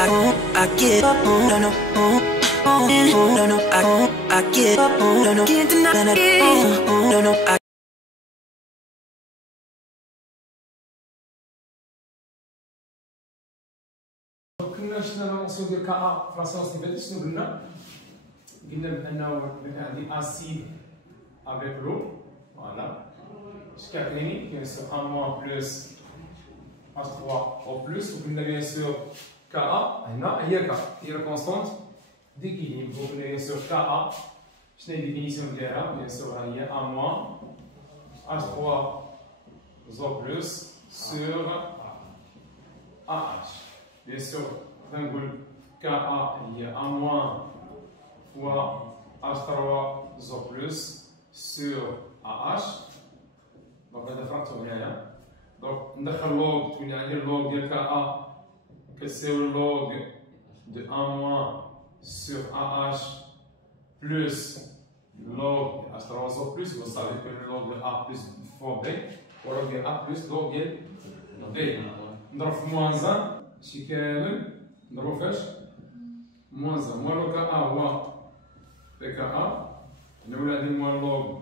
I get up, no, no, no, no, I get up, no, no, can't deny it, no, no, I. كنا شفنا لا نونسيون ديال كا في لاسونس اللي فاتت شنو قلنا بانه عندي اسيد افيك لو فوالا شكاكليني بيان سور ان موان بلس H3 au plus, وقلنا بيان سور كا هنا هي كا هي لا كونستونت ديكيليبر وقلنا بيان سور كا شنو هي الديفينيسيون ديالها بيان سور ها هي ان موان H3 زو بلس سور AH bien sûr نقول كا هي ان موان فوا H3 زو بلس سور AH دونك هذا فرقتو هنايا دونك ندخل لوغ تولي عندي اللوغ ديال كا كتساوي اللوغ دو ان موان سور AH بلس لوغ ديال H3 زو بلس vous savez que لوغ ديال A بلس فوا B ولوغ ديال A بلس لوغ ديال B نضرب في موان 1 شي كامل نضربو فاش موان 1 موان لو كا هو بي كا هنا ولا عندي موان لوغ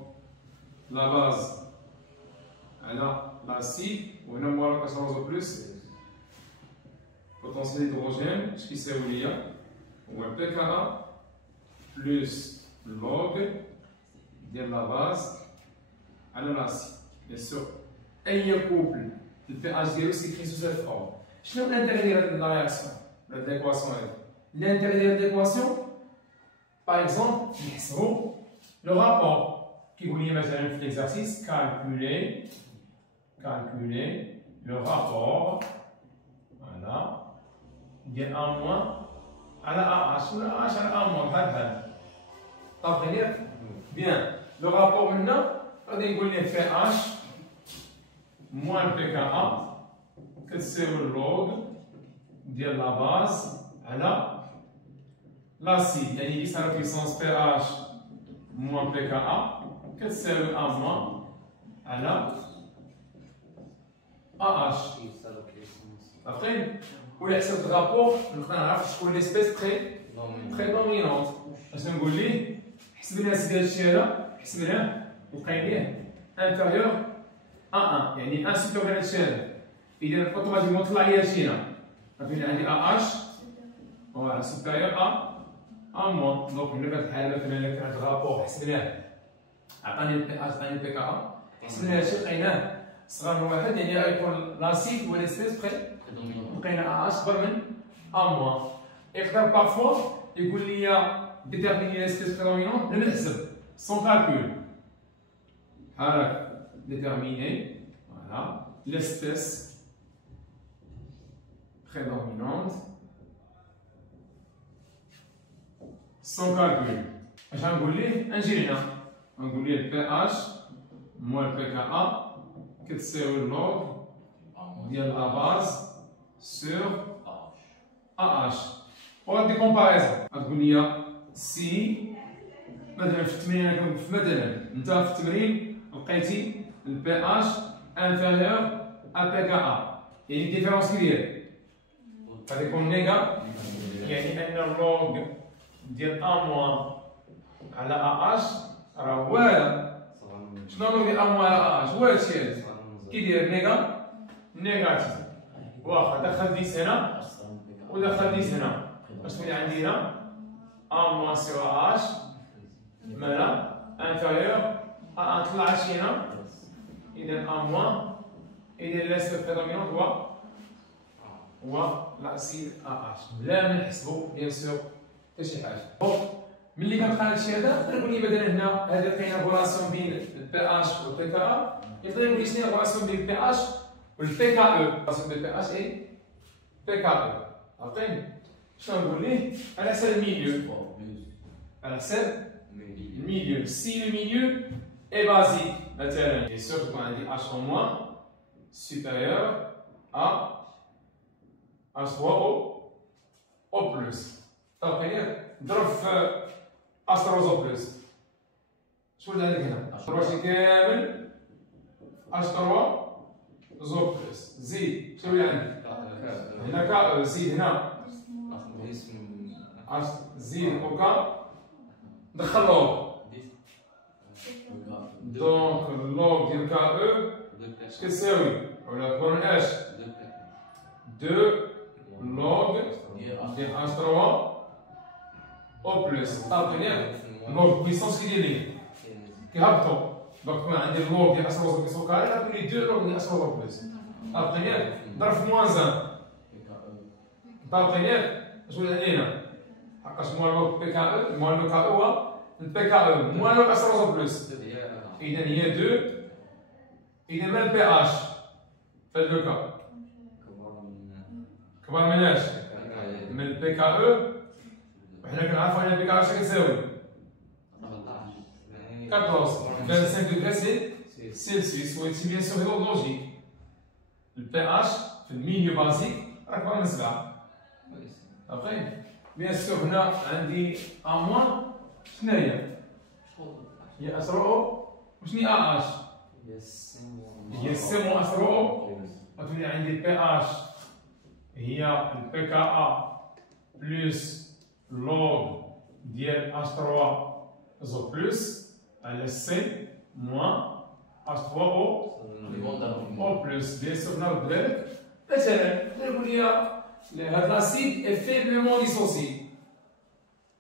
لا باز على l'acide وهنا موان لو كا بلس بوتونسيال هيدروجين اش كيساوي ليا هو بي كا بلس لوغ ديال لا باز على l'acide بيان سور اي كوبل البي اش ديالو سيكري سو سيت فورم شنو l'intérêt ديال لا رياكسيون ولا د ليكواسيون هادي l'intérêt ديال ليكواسيون باغ اكزومبل نحسبو لو رابور كيقول لي مثلا في ليكزارسيس calculer le rapport voilà ديال ان موان على AH ولا AH على ان موان بحال طابقين ياك بيان لو رابور منا غادي نقول ليه في H موان بي كا كتساوي اللوغ ديال لا باز على لاسيد يعني دي سا بيسونس بي اش موان بي كا كتساوي ان موان على اش عارفين ولا حسبت الرابور نقدر نعرف شكون ليسبيس تري دومينونت اش نقول ليه حسب لنا سيدي هادشي هذا حسب لنا وقايل ليه انتيريور A1 يعني 1 سوبر هادشي هذا إذا أوتوماتيكمون طلع لي هادشي هنا غادي عندي AH فوالا سوبيريور أ موان دونك هنا في هاد الحالة مثلا إلا كان عندي رابور حسبناه عطاني البي اش عطاني البي كا حسبنا هادشي لقيناه صغر من واحد يعني غيكون لاسيد هو ليسبيس لقينا AH أكبر من أ موان يقدر بارفوا يقول لي ديتيرميني ليسبيس بريدومينونت بلا ما نحسب سون كالكول بحال هكا déterminer voilà, l'espèce prédominante sans calcul. Je vais vous dire un gérina. On va vous dire le pH moins le pKa que c'est le log de la base sur AH. On va des comparaisons. On va vous dire si مثلا في التمرين انا كنقول مثلا انت في التمرين لقيتي البي اش انفيريور ا بي كا يعني ديفيرونس كبير غادي يكون نيجا يعني ان اللوغ ديال ا موان على ا اش راه واعر شنو اللوغ ديال ا موان على ا اش هو هادشي هذا كيدير نيجاتيف واخا دخل ديس هنا ودخل ديس هنا اش تولي عندي هنا ا موان سيغ ا اش مالا انفيريور ا طلع هادشي هنا إذا أ موان إذا لاسبيس بريدومينونت هو لاسيد AH بلا ما نحسبو بيان سور حتى شي حاجة. دونك ملي كنلقى هادشي هذا نقول لي مثلا هنا هذا لقينا كوراسيون بين البي اش والبي كا يقدر يقول لي شنو هي الكوراسيون بين البي اش والبي كا او الكوراسيون بين البي اش اي بي كا او عرفتيني شنو نقول ليه على حسب الميليو على حسب الميليو سي الميليو est basique مثلا bien sûr تكون عندي H en moins supérieur à H3O au plus طيب نضرب في H3 au plus شو اللي عندك هنا ضرب شي كامل H3 زو بلس زيد شو اللي عندك هنا زيد هنا زيد اوكا دخل لوغ. دونك اللوغ ديال كا او اش كتساوي؟ ولا اكبر من اش؟ 2 لوغ ديال اش 3 او بلس طابقين لوغ بويسونس كيدير لي كيهبطوا. دونك تكون عندي اللوغ ديال اش 3 بويسون كاري غتكون لي 2 لوغ ديال اش 3 بلس طابقين ضرب في موان 1 طابقين اش ولات علينا؟ حقاش موان لوغ بي كا او موان لوغ كا او هو البي كا او موان لوغ اش 3 بلس. إذا هي 2 إذا ما البي اش في هاد لوكا كبر من اش؟ من البي كا او. وحنا كنعرفو أن البي كا اش كتساوي 14 25 دوغري سيلسيوس. وهادشي بيان سور هو لوجيك. البي اش في الميليو بازيك راه كبر من 7. عرفتي؟ بيان سور هنا عندي ا موان شنو هي اش رو او وشنو هي ا اش؟ هي سي موان اش رو او. غتولي عندي بي اش هي البي كا ا بلس لوغ ديال اش 3 زو بلس على سي موان اش 3 او بلس. بيان سور نرد بالك مثلا نقول لي هاد لاسيد est faiblement dissocié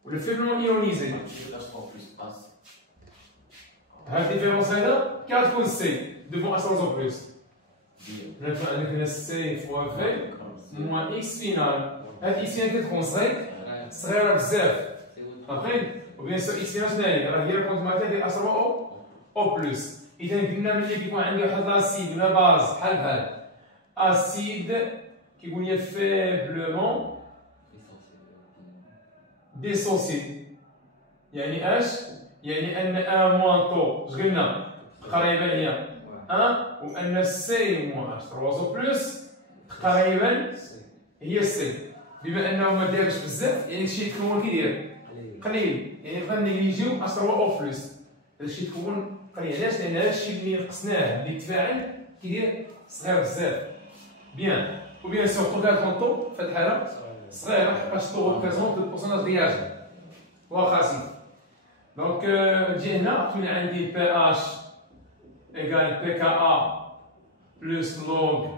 ولا faiblement ionisé. هاد الديفيرونس هذا كي غتكون سي دوفون اش 3 بلس غتكون عندك هنا سي فوا في موان اكس فينال. هاد اكس فينال كتكون صغيره بزاف عارفين. وبيان سور اكس فينال شنو هي؟ راه هي الكونتماتيك ديال اش 3 او بلس. اذا قلنا ملي كيكون عندي واحد لاسيد ولا باز بحال اسيد كيقول لي فيبلمون ديسوسي. يعني اش؟ يعني ان ان موان طو اش قلنا؟ تقريبا هي 1 وان سي موان اش 3 بلس تقريبا هي سي. بما انه ما دارش بزاف يعني الشيء يتكون كيدير قليل. يعني نقدر نيجيو اش 3 او بلس هذا الشيء يتكون قليل. علاش؟ لان هذا الشيء اللي نقصناه اللي تفاعل كيدير صغير بزاف. بيان. وبيان سور طول كان طو في هذه الحاله صغيره حقاش طو ريبريزونت لو بورسونتاج رياجي واخا سي. دونك نجي هنا تولي عندي بي اش ايكال بي كا ا بلس لوغ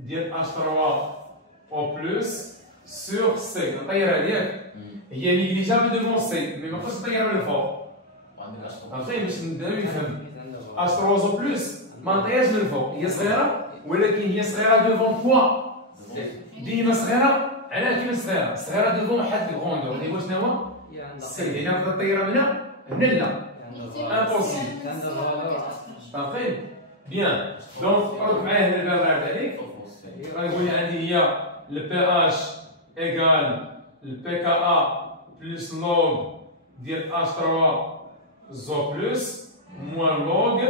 ديال اش 3 او بلس سور سي. نطيرها ياك هي نيجليجابل دوفون سي مي ما نقدرش نطيرها من الفوق. عرفتي باش نبداو يفهم اش 3 بلس ما نطيرهاش من الفوق هي صغيره ولكن هي صغيره دوفون كوا ديما صغيره. علاه كيما صغيره؟ صغيره دوفون واحد الغوندور اللي هو شنو هو؟ سي. يعني نقدر نطيرها من هنا لا امبوسيبل. صافي بيان. دونك رد معايا هنا الباب راه عليك غيقول لي عندي هي البي اش ايكال البي كا ا بلس لوغ ديال اش 3 زو بلس موان لوغ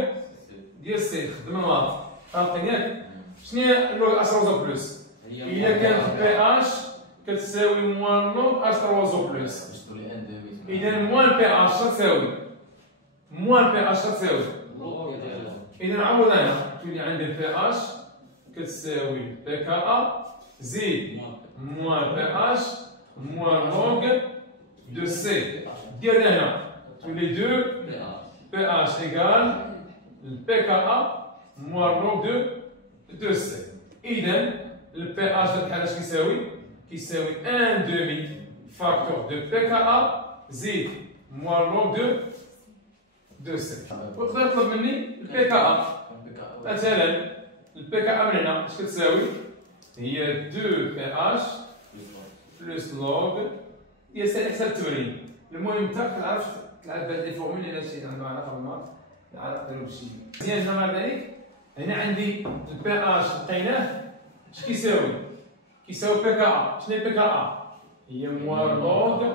ديال سي. خدمه واضحه عرفتي ياك؟ شنو هي لوغ اش 3 بلس؟ إلا كانت بي اش كتساوي موان لوغ اش 3 زو بلس. إذا موان بي اش تساوي موان بي اش تساوي. إذا نعوض أنا تولي عندي بي اش كتساوي بي كا ا زيد موان بي اش موان لوغ دو سي. ديالنا هنا تولي 2 بي اش إيكال البي كا ا موان لوغ دو سي. إذا البي اش في الحالة اش كيساوي؟ كيساوي 1 دومي فاكتور دو بي كا ا زيد موان لوغ دو سي. وتقدر تطلب مني البي كا ا. مثلا البي كا ا من هنا اش كتساوي؟ هي 2 بي اش بلس لوغ ديال سي حساب التمرين. المهم انت كتعرف تلعب بهاد لي فورمول اللي شي عنده علاقه بالمات عارف ديرو بشي مزيان. جا مع ذلك هنا عندي البي اش لقيناه اش كيساوي؟ كيساوي بي كا ا. شنو هي بي كا ا؟ هي موان لوغ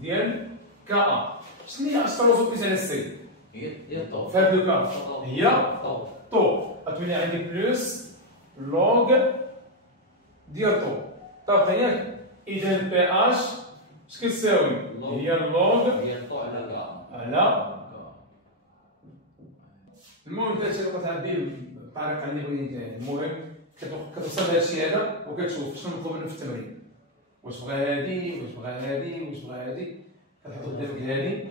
ديال كا ا. شنو هي اش 3 بلس على سي؟ هي طو. في هاد لو كا هي طو. غتولي عندي بلس لوغ ديال طو. طابقه ياك؟ اذا البي اش اش كتساوي؟ هي اللوغ ديال طو على كا. على المهم انت هادشي اللي كتعدي بالطريقه اللي بغيتي. المهم كتوصل لهادشي هذا وكتشوف شنو مطلوب منك في التمرين. واش بغا هادي واش بغا هادي واش بغا هادي كتحط قدامك هادي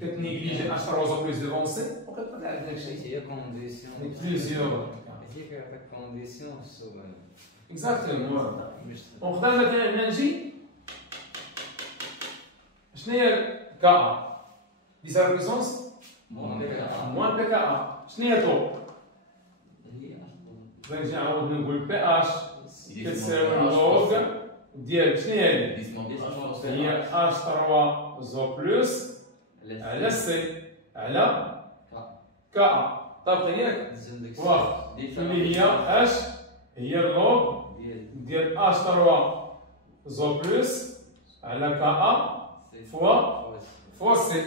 كتنيجليجي اش تروزو بلوس دو فونسي وكتطلع لك داكشي هي كونديسيون بليزيور هي كيعطيك كونديسيون السؤال اكزاكتومون ونقدر مثلا هنا نجي شنو هي كا دي سا بويسونس موان بي كا شنو هي تو نجي نعاود نقول بي اش كتساوي لوغ ديال شنو هي هي اش 3 زو بلوس على سي على كا طابق ياك واخا اللي هي اش هي اللوغ ديال اش 3 زو بلوس على كا فوا سي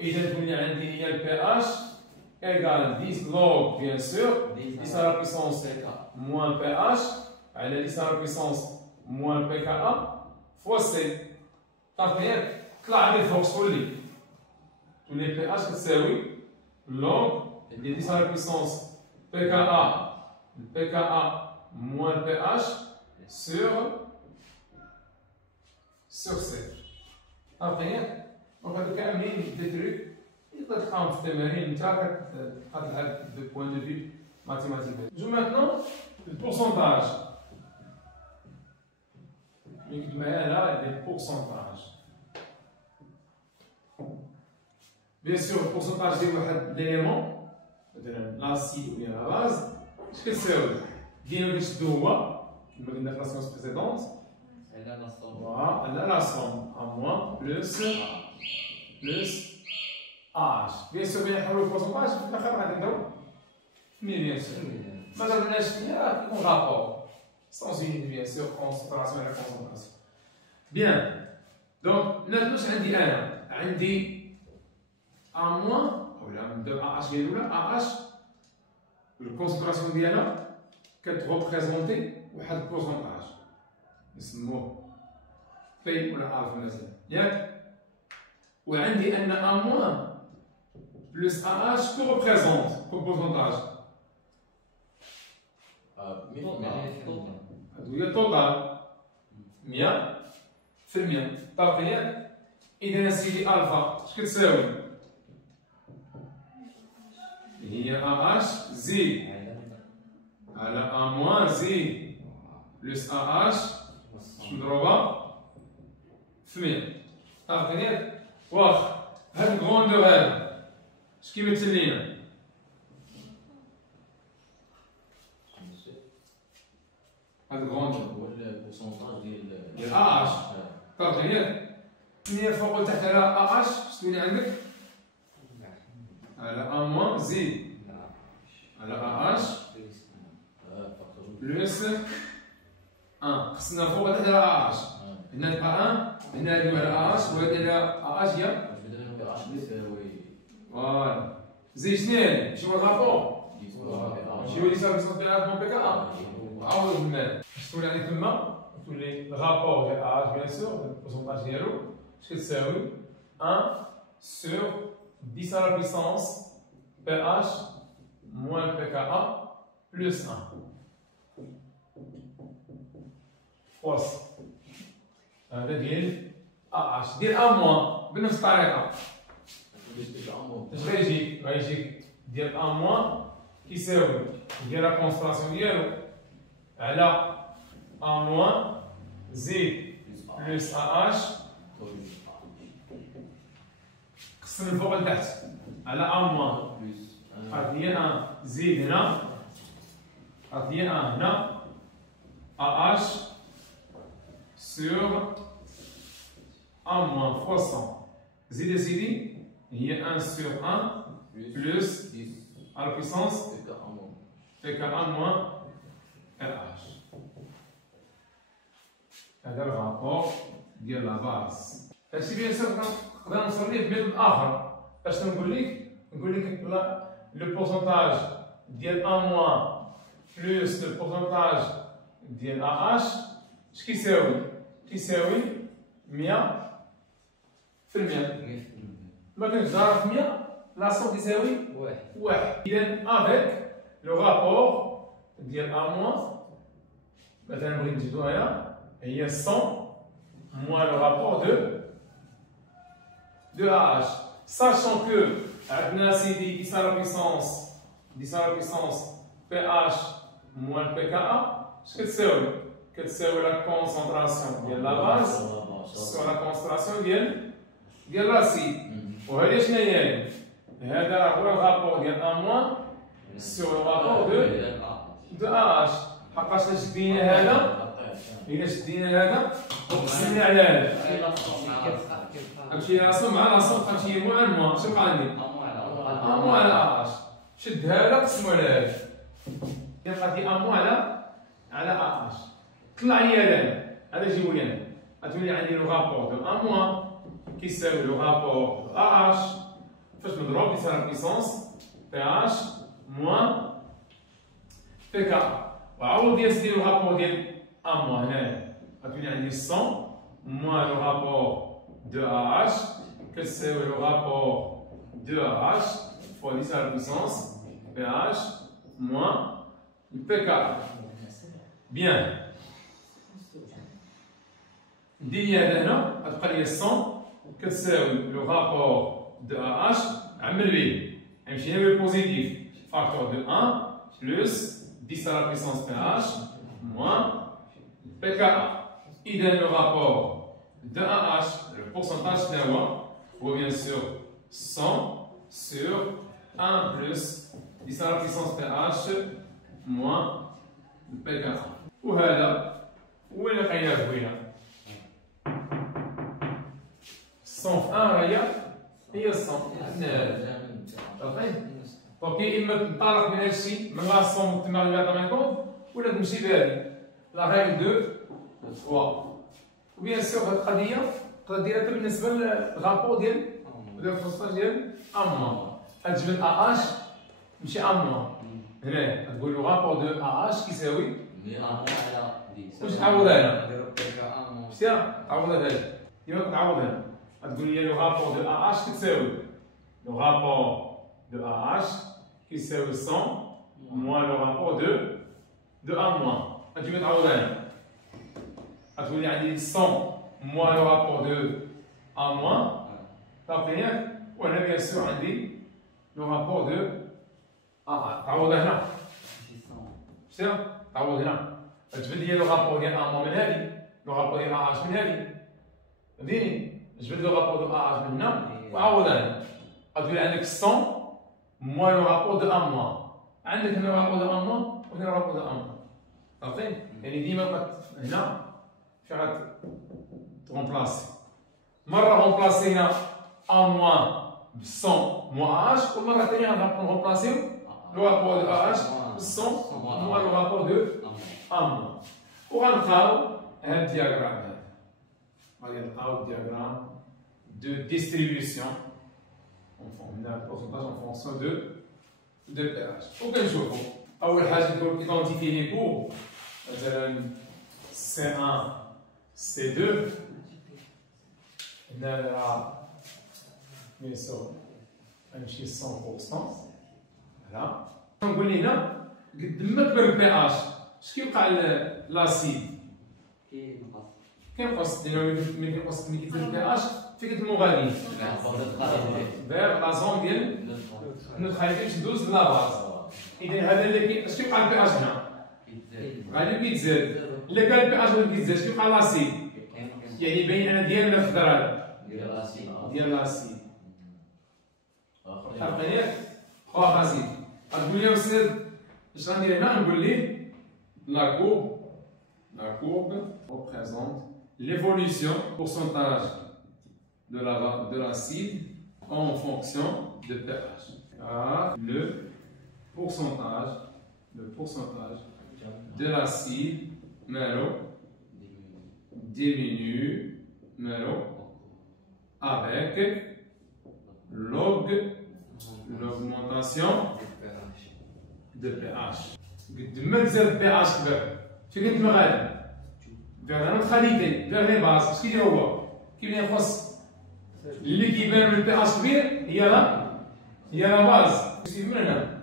اذا تولي عندي هي البي اش ايكال 10 لوغ بيان سور 10 على بيسونس موان بي اش على 10 على بيسونس موان بي كا فوا سي طابق ياك طلع عندي الفوق شكون لي تولي بي اش كتساوي لوغ ديال 10 على بيسونس بي كا موان بي اش سور سي طابق ياك دونك هادو كاملين دي تروك تقدر تلقاهم في التمارين نتا كتبقى تلعب دو بوان دو فيو ماتيماتيك. نجو مانتنون البورسونتاج اللي كنت معايا هنا ديال البورسونتاج. بيان سور البورسونتاج ديال واحد ليليمون مثلا لاسيد ولا لا باز اش كتساوي؟ ديالو كنشدو هو كما قلنا في لاسيونس بريسيدونت على لا سوم ا موان بلوس H. Bien sûr, bien sûr, le pourcentage, je vais faire un détail. Mais bien sûr. Madame la chimie, on rapport. Sans unité, bien sûr, concentration et la concentration. Bien. Donc, nous avons dit A moins, de AH, AH, la concentration d'IANA, qu'elle représentée ou un pourcentage. C'est le mot. P ou la alpha, bien. وعندي أن A- plus AH que représente comme pourcentage هي التوتال 100%. طابق ياك إذا سيدي ألفا اش كتساوي؟ هي AH زيد على A موان زيد بلس AH مضروبة في 100. طابق ياك واخا هاد الكروندور هذا اش كيمثل لينا؟ هاد الكروندور هو البورسونتاج ديال اش طابق ياك 8 فوق وتحت على اش شنو عندك؟ على ا موان زيد على اش بلس 1 خصنا فوق وتحت على اش هنا تبقى 1 هنا هادي على اش وهادي على اش هي فوالا زيد شنو هادي؟ شنو هو الرابور؟ شنو هو اللي صار بيسون بينات مون بي كا عاود المال باش تولي عندك تما تولي الرابور ديال اش بيان سور البورسونتاج ديالو اش كتساوي 1 sur 10 à la puissance pH moins pKa plus 1 فاصل هذا ديال AH ديال A moins بنفس الطريقة اش غيجيك ديال A moins كيساوي ديال لا كونسنتراسيون ديالو على A moins زيد بلس AH قسم من فوق لتحت على A moins هذه 1 زيد هنا هذه 1 هنا AH sur A moins fois 100 زيد سيدي هي 1 sur 1 plus à la puissance pKa moins RH هذا الرابور ديال لا باز. هادشي بيان سور نقدر نوصل ليه بميثود اخر باش نقول لك لو بورسونتاج ديال A moins plus لو بورسونتاج ديال AH اش كيساوي؟ كيساوي 100%. ما كانش ضارب في 100 لاصون كيساوي 1. اذا افيك لو رابور ديال A moins مثلا بغيت نجبدو هنا هي 100 moins le rapport de AH. Sachant que عندنا سيدي 10 à la puissance pH moins pKa اش كتساوي؟ كتساوي la concentration ديال la base sur la concentration ديال l'acide. وهذه شنو هي؟ هذا هو الرابور ديال A moins sur le rapport de AH. حقاش شدينا هذا إلا شدينا هذا وقسمنا على هذا غنمشي راسو مع راسو غنمشي موان شنو بقى عندي؟ أمو على AH. شد هذا قسمو على هذا يبقى عندي أمو على AH. طلع لي هذا جيبو لي أنا غتولي عندي لو رابور دو أ موان كيساوي لو رابور AH فاش مضروب في لا بيسونس PH موان PK. وعوض ديال سيدي لو رابور ديال A موان هنايا غتولي عندي 100 موان لو رابور دو AH كتساوي لو رابور دو AH fois 10 à la puissance PH moins PK. Bien. دي هذا هنا غتبقى لي 100 كتساوي لو رابور دو AH عمل به غنمشي هنا بالبوزيتيف فاكتور دو 1 بلس 10 à la puissance PH moins PK. إذا le rapport de AH le pourcentage هو bien sûr 100 sur 1 plus 10 à la puissance PH moins PK. وهذا هو اللي لقيناه بوينا 100 في 1 هي 100 صافي. دونك يا اما تنطلق من هذا الشيء من لا 100 تما غير dans كونت ولا تمشي بهذه لا ريغل دو 3. وبيان سور هذه القضيه تقدر ديرها حتى بالنسبه للرابور ديال البورسنتاج ديال أ غتجبد AH ماشي أ موان هنايا تقول لو رابور دو AH كيساوي واش تعوض هنا؟ شتي تعوض هذا ديما كتعوض هنا غتقول لي لو رابور دو AH كتساوي لو رابور دو AH كيساوي 100 موان لو رابور دو أ موان غتجي تعوض هنا غتقول لي عندي 100 موان لو رابور دو أ موان صافي ياك. وهنا بيان سور عندي لو رابور دو تعوض هنا شتي تعوض هنا تجبد لي لو رابور ديال أ موان من هادي لو رابور ديال AH من هادي فهمتيني جبد لو رابور دو AH من هنا وعوض هنا غتولي عندك 100 موان لو رابور دو أ موان عندك هنا لو رابور دو أ موان وهنا لو رابور دو أ موان صافي. يعني ديما هنا فين غترومبلاسي مرة رومبلاسي هنا أ موان ب 100 موان AH والمرة الثانية غنرومبلاسيو لو رابور دو AH ب 100 موان لو رابور دو أ موان. وغنلقاو هاد الدياغرام هذا غادي نلقاو الدياغرام دو ديستريبيسيون on a le pourcentage en fonction de pH. وكنشوفو أول حاجة نديرو إيدونتيفي لي كور مثلا C1 C2 هنا بيان سور غنمشي 100% فوالا كنقول لي هنا قد ما كبر البي اش اش كيوقع لاسيد كينقص لأنه ملي كينقص ملي كيزيد البي اش فين كتنمو غاديين فيغ لا زون ديال النوتراليتي باش ندوز لا باز. إذا هذا اللي اش كيوقع البي اش هنا غادي كيتزاد إلا كان البي اش ما كيتزادش كيوقع لاسيد يعني باين أنا ديالنا في الخضر هذا ديال لاسيد فهمتني ياك؟ خويا خازي غتقول لي أستاذ اش غندير هنا نقول ليه la courbe représente l'évolution pourcentage de l'acide en fonction de pH. Car le pourcentage de l'acide diminue avec l'augmentation de pH. قد ما تزاد pH كبر فين كنت غادي vers la neutralité vers les bases اش كيدير هو كيبدا يخص اللي كيبان من pH كبير هي لا باز كيف من هنا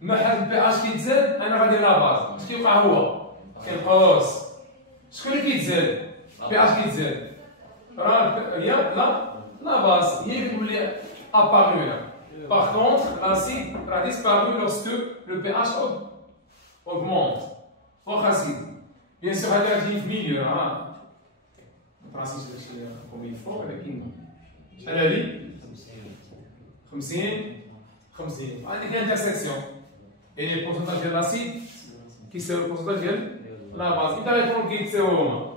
ما حال pH كيتزاد انا غادي لا باز اش كيوقع هو كينقص شكون اللي كيتزاد؟ بي اش كيتزاد راه هي لا باز هي اللي كتولي ابارو هنا. باغ كونتر لاسيد راه ديسبارو لوسكو لو بي اش augmente. واخا سيدي بيان سور هذا غادي في ميليو راه متراسيش داكشي كوم يفو ولكن شحال هادي 50 عندي انترسيكسيون يعني البورسونتاج ديال لاسيد كيساوي البورسونتاج ديال لا باز. إذا غيكونوا كيتساويو هما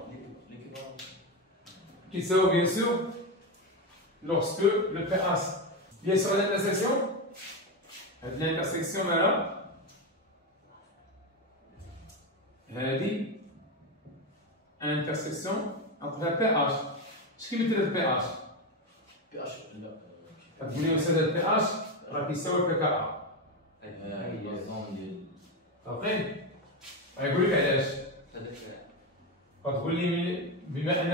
كيتساويو بيان سور lorsque le pH bien sûr l'intersection مالا هذه intersection entre le pH. اش كيمثل ال pH؟ pH لا كتقول لي استاذ ال pH راه كيساوي بي كا هي الزون ديال عارفين؟ غيقول لك علاش غتقول لي بما ان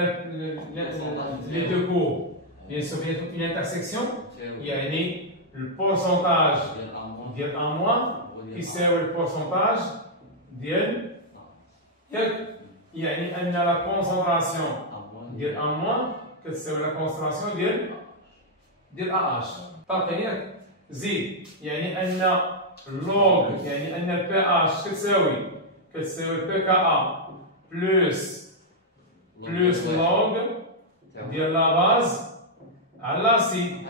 لي دو كور bien sûr une intersection يعني البورسونتاج ديال ان موان كيساوي البورسونتاج ديال ياك يعني ان لا كونسونطراسيون ديال ان موان كتساوي لا كونسونطراسيون ديال ا اش. باقي ياك زيد يعني ان لوغ يعني ان البي اش كتساوي بي كا ا بلس لوغ ديال لا باز على لاسيد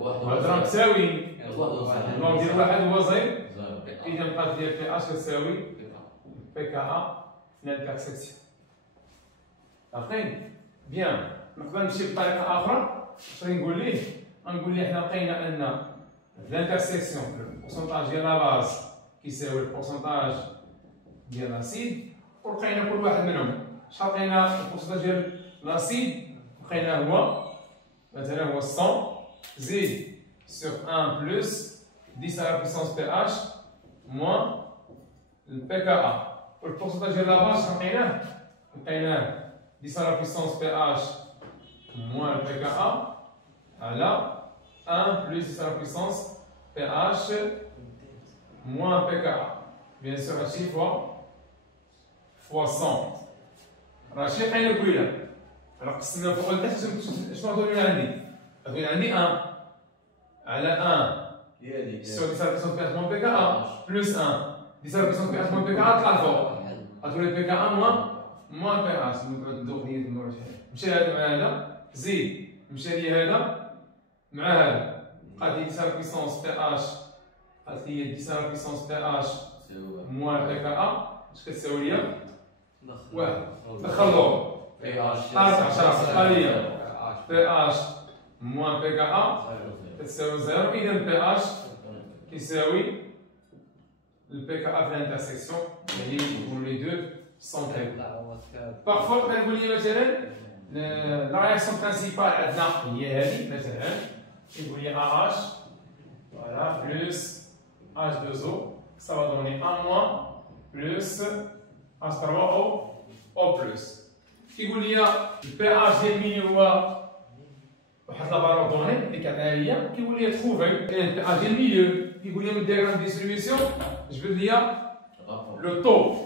راه تساوي لوغ ديال واحد هو زير اذا بقات ديال بي اش كتساوي بي كا ا في الانترسيكسيون. عارفين؟ بيان نقدر نمشي بطريقه اخرى. اش غنقول ليه؟ غنقول ليه حنا لقينا ان الانترسيكسيون البورسونتاج ديال لا باز كيساوي البورسونتاج ديال لاسيد ولقينا كل واحد منهم. شحال لقينا البورسونتاج ديال لاسيد؟ لقينا هو مثلا هو 100 زيد sur 1 plus 10 à la puissance pH moins le pKa. Pour le pourcentage de la base, on a 10 à la puissance pH moins le pKa à la 1 plus 10 à la puissance pH moins pKa. Bien sûr, à chaque fois 100. راشي لقينا كويله راه قسمنا فوق لتحت. شنو غادي عندي؟ غادي عندي 1 على 1 sur 10 à la puissance pH moins pKa plus 1 10 à la puissance pH moins pKa طلع الفوق غتولي pKa moins pH. ندوق نيت المره شحال مشى هذا مع هذا زيد مشى لي هذا مع هذا بقات لي 10 à la puissance pH بقات لي 10 à la puissance pH moins pKa اش كتساوي لي؟ واحد دخلوه pH 10 خليه pH moins pKa تساوي 0. إذا pH كيساوي البكا في الانترسيكسيون يعني يكونوا لي دو سونتيم. بارفوا كنقول لي مثلا لا رياكسيون برينسيبال عندنا هي هذه مثلا كيقول لي AH فوالا بلس H2O ça va donner A moins plus H3O O plus. كيقول لي البي ديال الميليو هو واحد لابارو دوني اللي كتعطيها ليا كيقول لي تروفي كاين البي ديال الميليو كيقول لي من دياغرام ديستريبيسيون جبد لي لو طو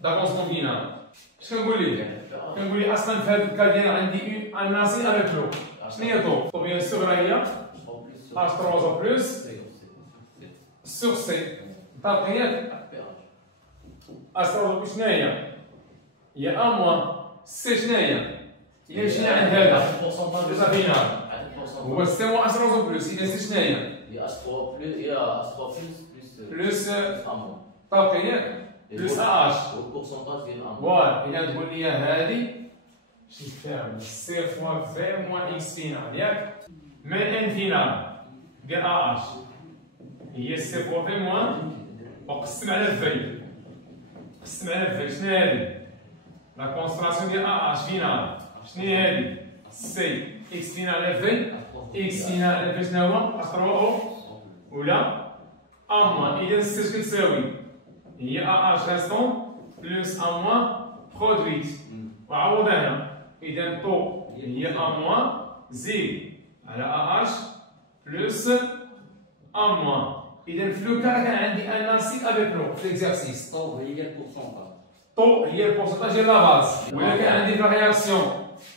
دافونسمون فينال. اش كنقول ليه؟ كنقول ليه اصلا في هذا الكا ديال عندي ان ناسي افيك لو شنو هي طو؟ طو بيان سور هي H3O بلس سور سي طابقين ياك H3O شنو هي؟ هي ا موان سي شنو هي؟ إلا مشينا عند هذا ديجا فينال هو السي موان H3O بلس إذا سي شنو هي؟ هي H3 بلس طابقين ياك بلس AH والبورسونتاج ديال الامر فوالا. إذا تقول لي هذه شي فاهم سي فوا في موان إكس فينال ياك من إن فينال ديال AH هي سي فوا في موان وقسم على في قسم على في شنو هذه؟ لا كونسنتراسيون ديال AH فينال شنو هي هذه؟ سي إكس فينال على في إكس فينال على في شنو هو؟ H3O ولا A موان. إذا سي اش كتساوي؟ هي AH ريستون بلس A موان برودويت وعوض هنا. إذا طو هي A موان زيد على AH بلس A موان. إذا في لو كا كان عندي ان ناسي افيك لو في ليكزارسيس طو هي البورسونتاج طو هي البورسنتاج ديال لا باز. وإلا كان عندي في لا رياكسيون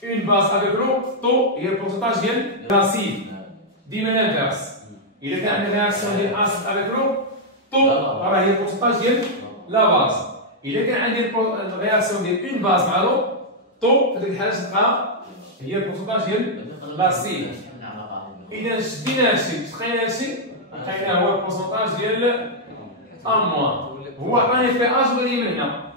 اون باز افيك لو، طو هي البورسنتاج ديال لاسيد. ديما لانفيرس. إلا كان عندي رياكسيون ديال اسيد افيك لو، طو راه هي البورسنتاج ديال لا باز. إلا كان عندي رياكسيون ديال اون باز مع لو، طو في هذيك الحالة تبقى هي البورسنتاج ديال لاسيد. إذا شدينا هادشي، شقينا هادشي، لقينا هو البورسنتاج ديال أموان. هو عطاني بي اش وغادي من هنا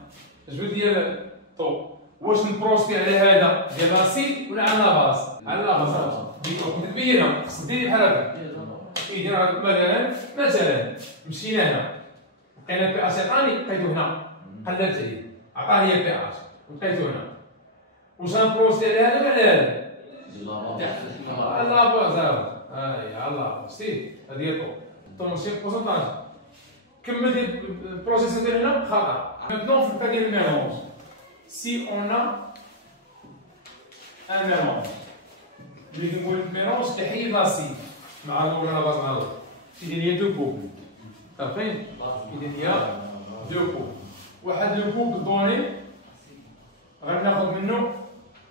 جو ديال طو. واش نبروسي على هذا ديال لاسيد ولا على لاباز؟ على لاباز. كنت تبينها خصك ديري بحال هكا. إذا مثلا مشينا هنا لقينا بي اش عطاني، لقيتو هنا قللت عليه عطاني بي اش ولقيتو هنا. واش غنبروسي على هذا ولا على هذا؟ على لاباز. على لاباز. شتي هادي هي طو ماشي بورسنتاج. كمل البروسيس ديال هنا خطا. Maintenant في الكا ديال الميلونج، سي اون ا ان ميلونج ملي كنقول الميلونج كيحيد لاسيد مع لو ولا لاباز مع لو، إذا هي دو كوبل. عارفين؟ إذا هي دو كوبل. واحد لو كوبل دوني غناخد منه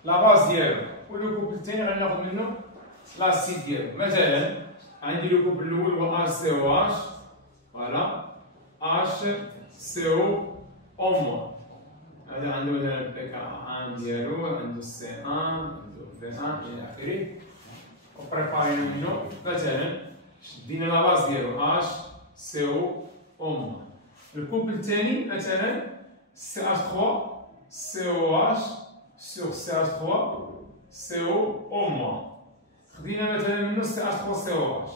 لاباز ديالو، ولو كوبل الثاني غناخد منه لاسيد ديالو. مثلا عندي لو كوبل الأول هو اش سي او اش، فوالا HCO او موان. هذا عنده مثلا بيك 1 ديالو، عنده سي 1، عنده في 1 الى اخره. وبريبارينا منه مثلا شدينا لا باز ديالو HCO او موان. الكوبل الثاني مثلا CH3 COH sur CH3 CO او موان. خدينا مثلا منه CH3 COH.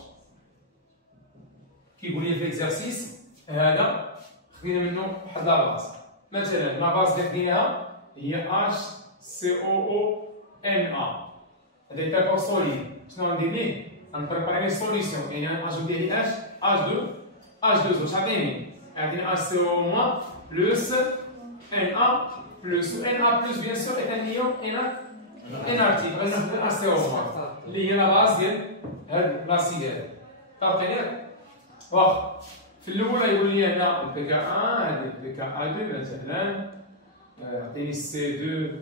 كيقول لي في اكزرسيس هذا خدينا منه واحد لاباز. مثلا لاباز اللي خديناها هي HCOONA. هذا يعتبر سوليد. شنو غندير ليه؟ غنبريباري سوليسيون، يعني غنجبد ليه H2 واش عطيني؟ عطيني HCO- بلس Na بلس Na بلس بيان سور ايثانيوم NRT. غادي ناخذ HCO- اللي هي لاباز ديال هاد لاسيد هذا. فرق ياك؟ واخا في الاولى يقول لي هنا البي كا 1 هذه البي كا ا 2 مثلا، عطيني سي 2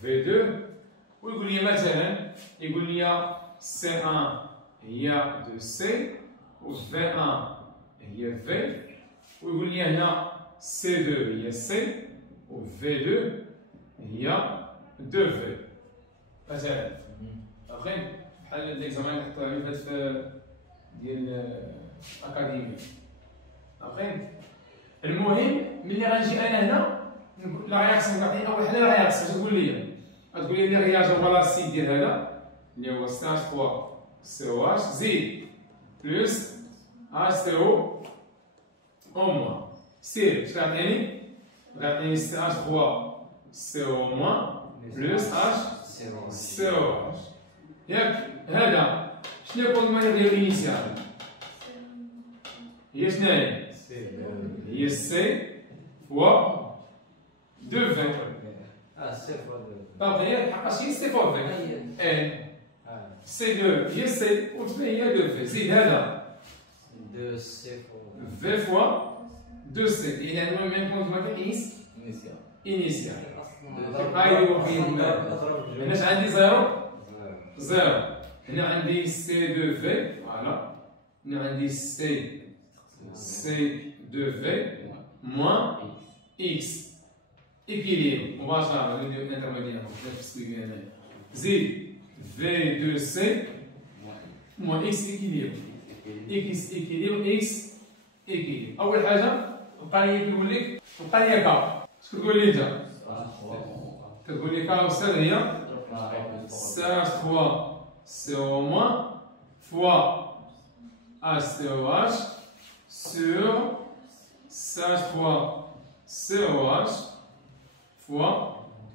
في 2، ويقول لي مثلا يقول لي سي 1 هي دو سي و في 1 هي في، ويقول لي هنا سي 2 هي سي و في 2 هي 2 في مثلا. فهمتي بحال ليكزامان اللي حطوه عليه في ديال اكاديمي. فهمت؟ المهم ملي غنجي انا هنا لا رياكسيون كتعطيني اول حاجه لا رياكسيون تقول لي لي رياجون فوالا السيد ديال هذا اللي هو CH3 COH زيد بلس HCO او موان. سير اش كيعطيني؟ كيعطيني CH3 CO موان بلس HCOH. ياك هذا شنو يكون المانيير ديال الانيسيال؟ هي شنو هي؟ هي سي فوا 2 في. سي فوا 2. دونك هي الحقاش هي سي فوا في. سي 2 هي سي و هي 2 في. زيد هذا 2 سي فوا في فوا 2 سي. يعني المهم ميم كونت ما كاينش انيسيال. هايدي وحيد هناش عندي 0 هنا عندي سي 2 في فوالا. هنا عندي سي C2V moins X équilibre مباشرة نديرو الانترميديير في السويبي هنايا زيد V2C moins X équilibre X équilibre X équilibre. أول حاجة القانون كيقول لك القانون كا اش كتقول لي أنت؟ كتقول لي كا أستاذ هي CH3 CO- fois HCOH sur CH3 COH fois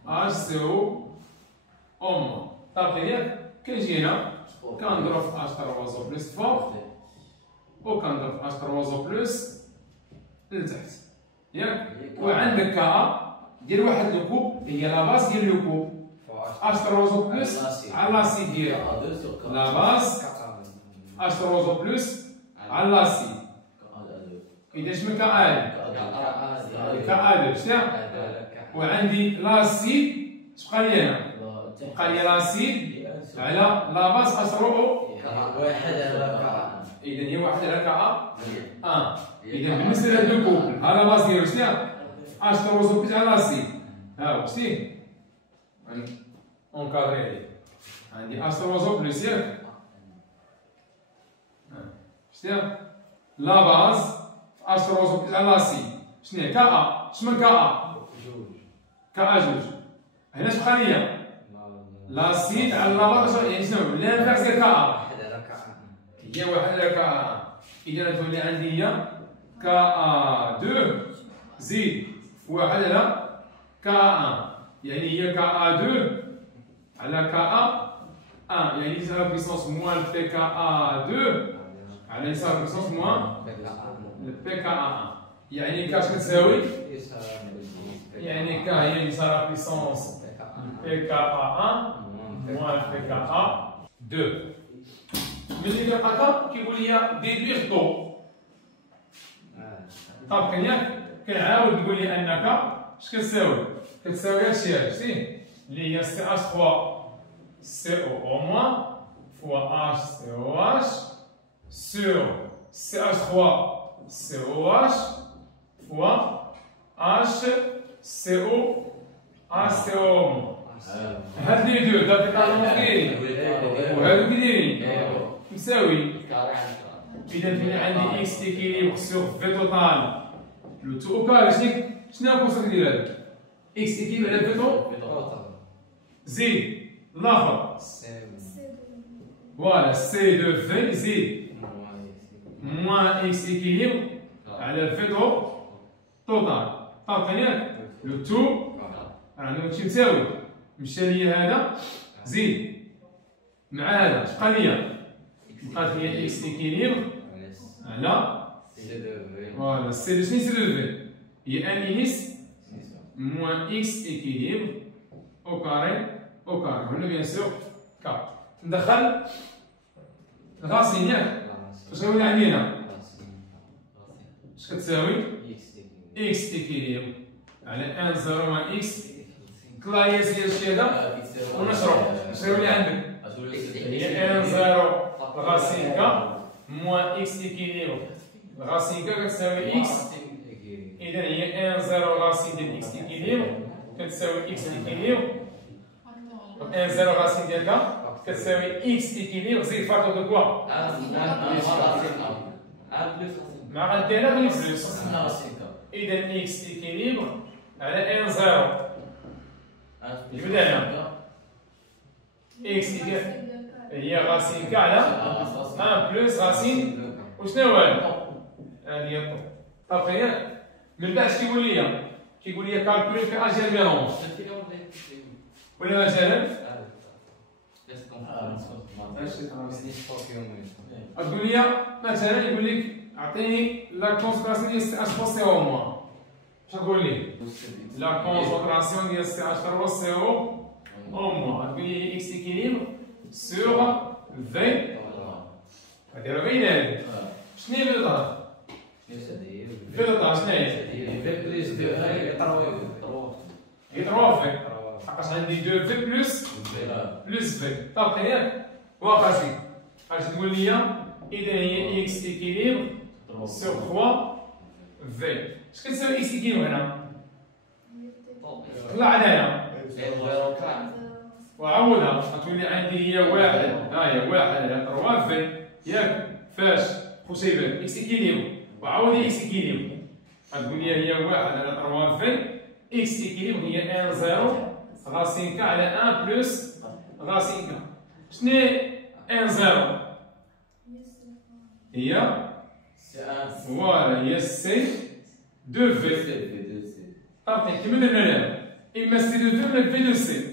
HCO او موان. طابقين ياك كنجي هنا كنضرب في H3 بلس فوق و كنضرب في H3 بلس لتحت ياك. وعندك كا دير واحد لو كوب هي لا باز ديال لو كوب H3 بلس على لاسيد ديالها لا باز H3 بلس على لاسيد. إذا شنو كا ال؟ كا ال شنو؟ وعندي لاسيد تبقى لي هنا تبقى لي لاسيد على لا باس اشرو. واحد على كا. اذا هي واحد على كا اذا بالنسبه لهاد لو كوبل على باس ديالو شنو اشرو زوج على لاسيد ها هو شتي اونكادري عليه عندي اشرو زوج بلس ياك شتي لا باز اشرو زوج على لاسيد شنو هي كا شمن كا كا جوج هنا شبقى ليا لاسيد على لاباز يعني شنو لانفيرس ديال كا واحد على كا. هي واحد على كا اذا تولي عندي هي كا 2 زيد واحد على كا يعني هي كا 2 على كا 1 يعني يساوي بيسونس موان بي كا 2 على يساوي بيسونس موان بي كا 1 يعني كا شنو تساوي يعني كا هي اللي صار بيسونس بي كا 1 موان بي كا 2 ملي كنلقى كا كيقول لي ديدويغ طو طاب كنعاود نقول لي ان كا اش كتساوي كتساوي هادشي هذا شتي اللي هي سي اش 3 سي او او موان فوا اش سي او اش سور سي اش 3 سي او اش فوا اش سي او اش سي او موان هاد لي دو دابا كانوا كاينين وهادو كاينين مساوي اذا كاين عندي اكس ايكيليبر سور في توتال لو تو كاري شنو هو الكونسيبت ديال هذا اكس ايكيليبر على في زيد الاخر فوالا سي دو في زيد موان اكس ايكيليبر على الفيتو توتال عطاني لو تو راه هادشي مساوي مشى ليا هذا زيد مع هذا شبقى ليا بقات ليا اكس ايكيليبر على فوالا سي دو شنو سي دو في هي ان انيس موان اكس ايكيليبر او كاري هنا بيان سور كا ندخل الغاسين ياك واش غيولي عندي هنا اش كتساوي اكس ايكيليبر على ان زيرو موان اكس كلايس ديال الشيء هذا ونشرو اش غيولي عندك هي ان زيرو غاسين كا موان اكس ايكيليبر غاسين كا كتساوي اكس اذا هي ان زيرو غاسين ديال اكس ايكيليبر كتساوي اكس ايكيليبر ان زيرو غاسين ديال كا كتساوي اكس ايكيليبر زيد فاكتور دو كوا مع غنديرها بالبلوس اذا اكس ايكيليبر على ان زيرو يبدا هنا اكس ايكيليبر هي غاسين كا على ان بلس غاسين وشنو هو هذا هذه هي الطو طابقين من بعد كيقول لي كالكولي في اجيال ميلونج ولا مثلا تقول لي مثلا يقول لك اعطيني لا كونسنتراسيون ديال سي اش 3 سي او موان اش تقول لي لا كونسنتراسيون ديال سي اش 3 سي او موان تقول لي اكس ايكيليبر سور في هذه راه باينه هذه شنو هي الفيلطر شنو هي في بليس دو هاي هي 3 في حقاش عندي 2 في بلس في طابقين ياك واخا سي اش تقول لي اذا هي اكس ايكيليبر سور 3 في اش كتساوي اكس ايكيليبر هنا طلع هنايا وعوضها غتقول لي عندي هي واحد ها هي واحد على 3 في ياك فاش قصيبه اكس ايكيليبر وعاودي اكس ايكيليبر غتقول لي هي واحد على 3 في اكس ايكيليبر هي ان زيرو غاسين كا على ان بلس غاسين كا شنو ان زيرو هي فوالا هي سي دو في طابقين كيما درنا لها اما سي دو في ولا في دو سي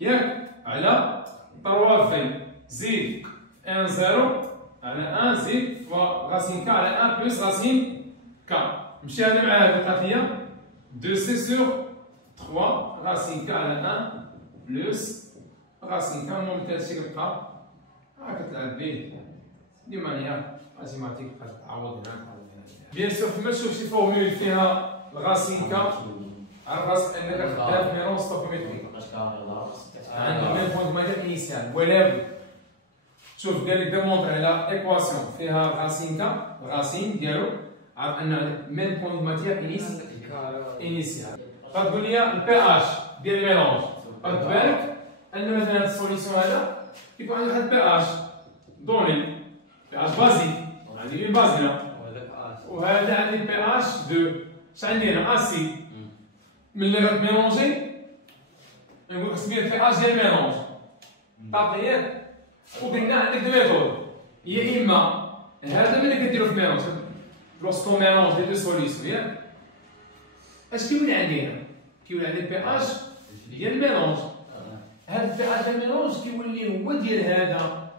ياك على 3 في زيد ان زيرو على 1 زيد غاسين كا على 1 بلس غاسين كا مشي هذا مع هذا بقات لي 2 سي سور 3 غاسين كا على 1 بلس غاسين كا المهم هادشي كتبقى كتلعب به دي مانيير ماتيماتيك كتعوض هنا بيان سور فما تشوف شي فورمول فيها الغاسين كا عرف راسك انك خدام في ميلونج ستوكيومتري عندك ميم بوينت ماتير انيسيال ولكن شوف قال لك ديمونطري على ايكواسيون فيها راسين كا الراسين ديالو عرف ان عندك ميم بوينت ماتير انيسيال غتقول لي البي اش ديال الميلونج رد بالك ان مثلا هاد السوليسيون هذا كيكون عندك واحد البي اش دوني بي اش بازيك عندي اون باز هنا وهذا عندي بي اش 2 اش عندي هنا اسيد ملي غتميلونجي نقول لك سميت بي اش ديال الميلونج طابقي ياك وقلنا عندك دو ميثود يا اما هذا ملي كديرو في الميلونج لوسكو ميلونج لي دو سوليسيون ياك اش كيولي عندي هنا كيولي عندي بي اش ديال الميلونج هذا البي اش ديال الميلونج كيولي هو ديال هذا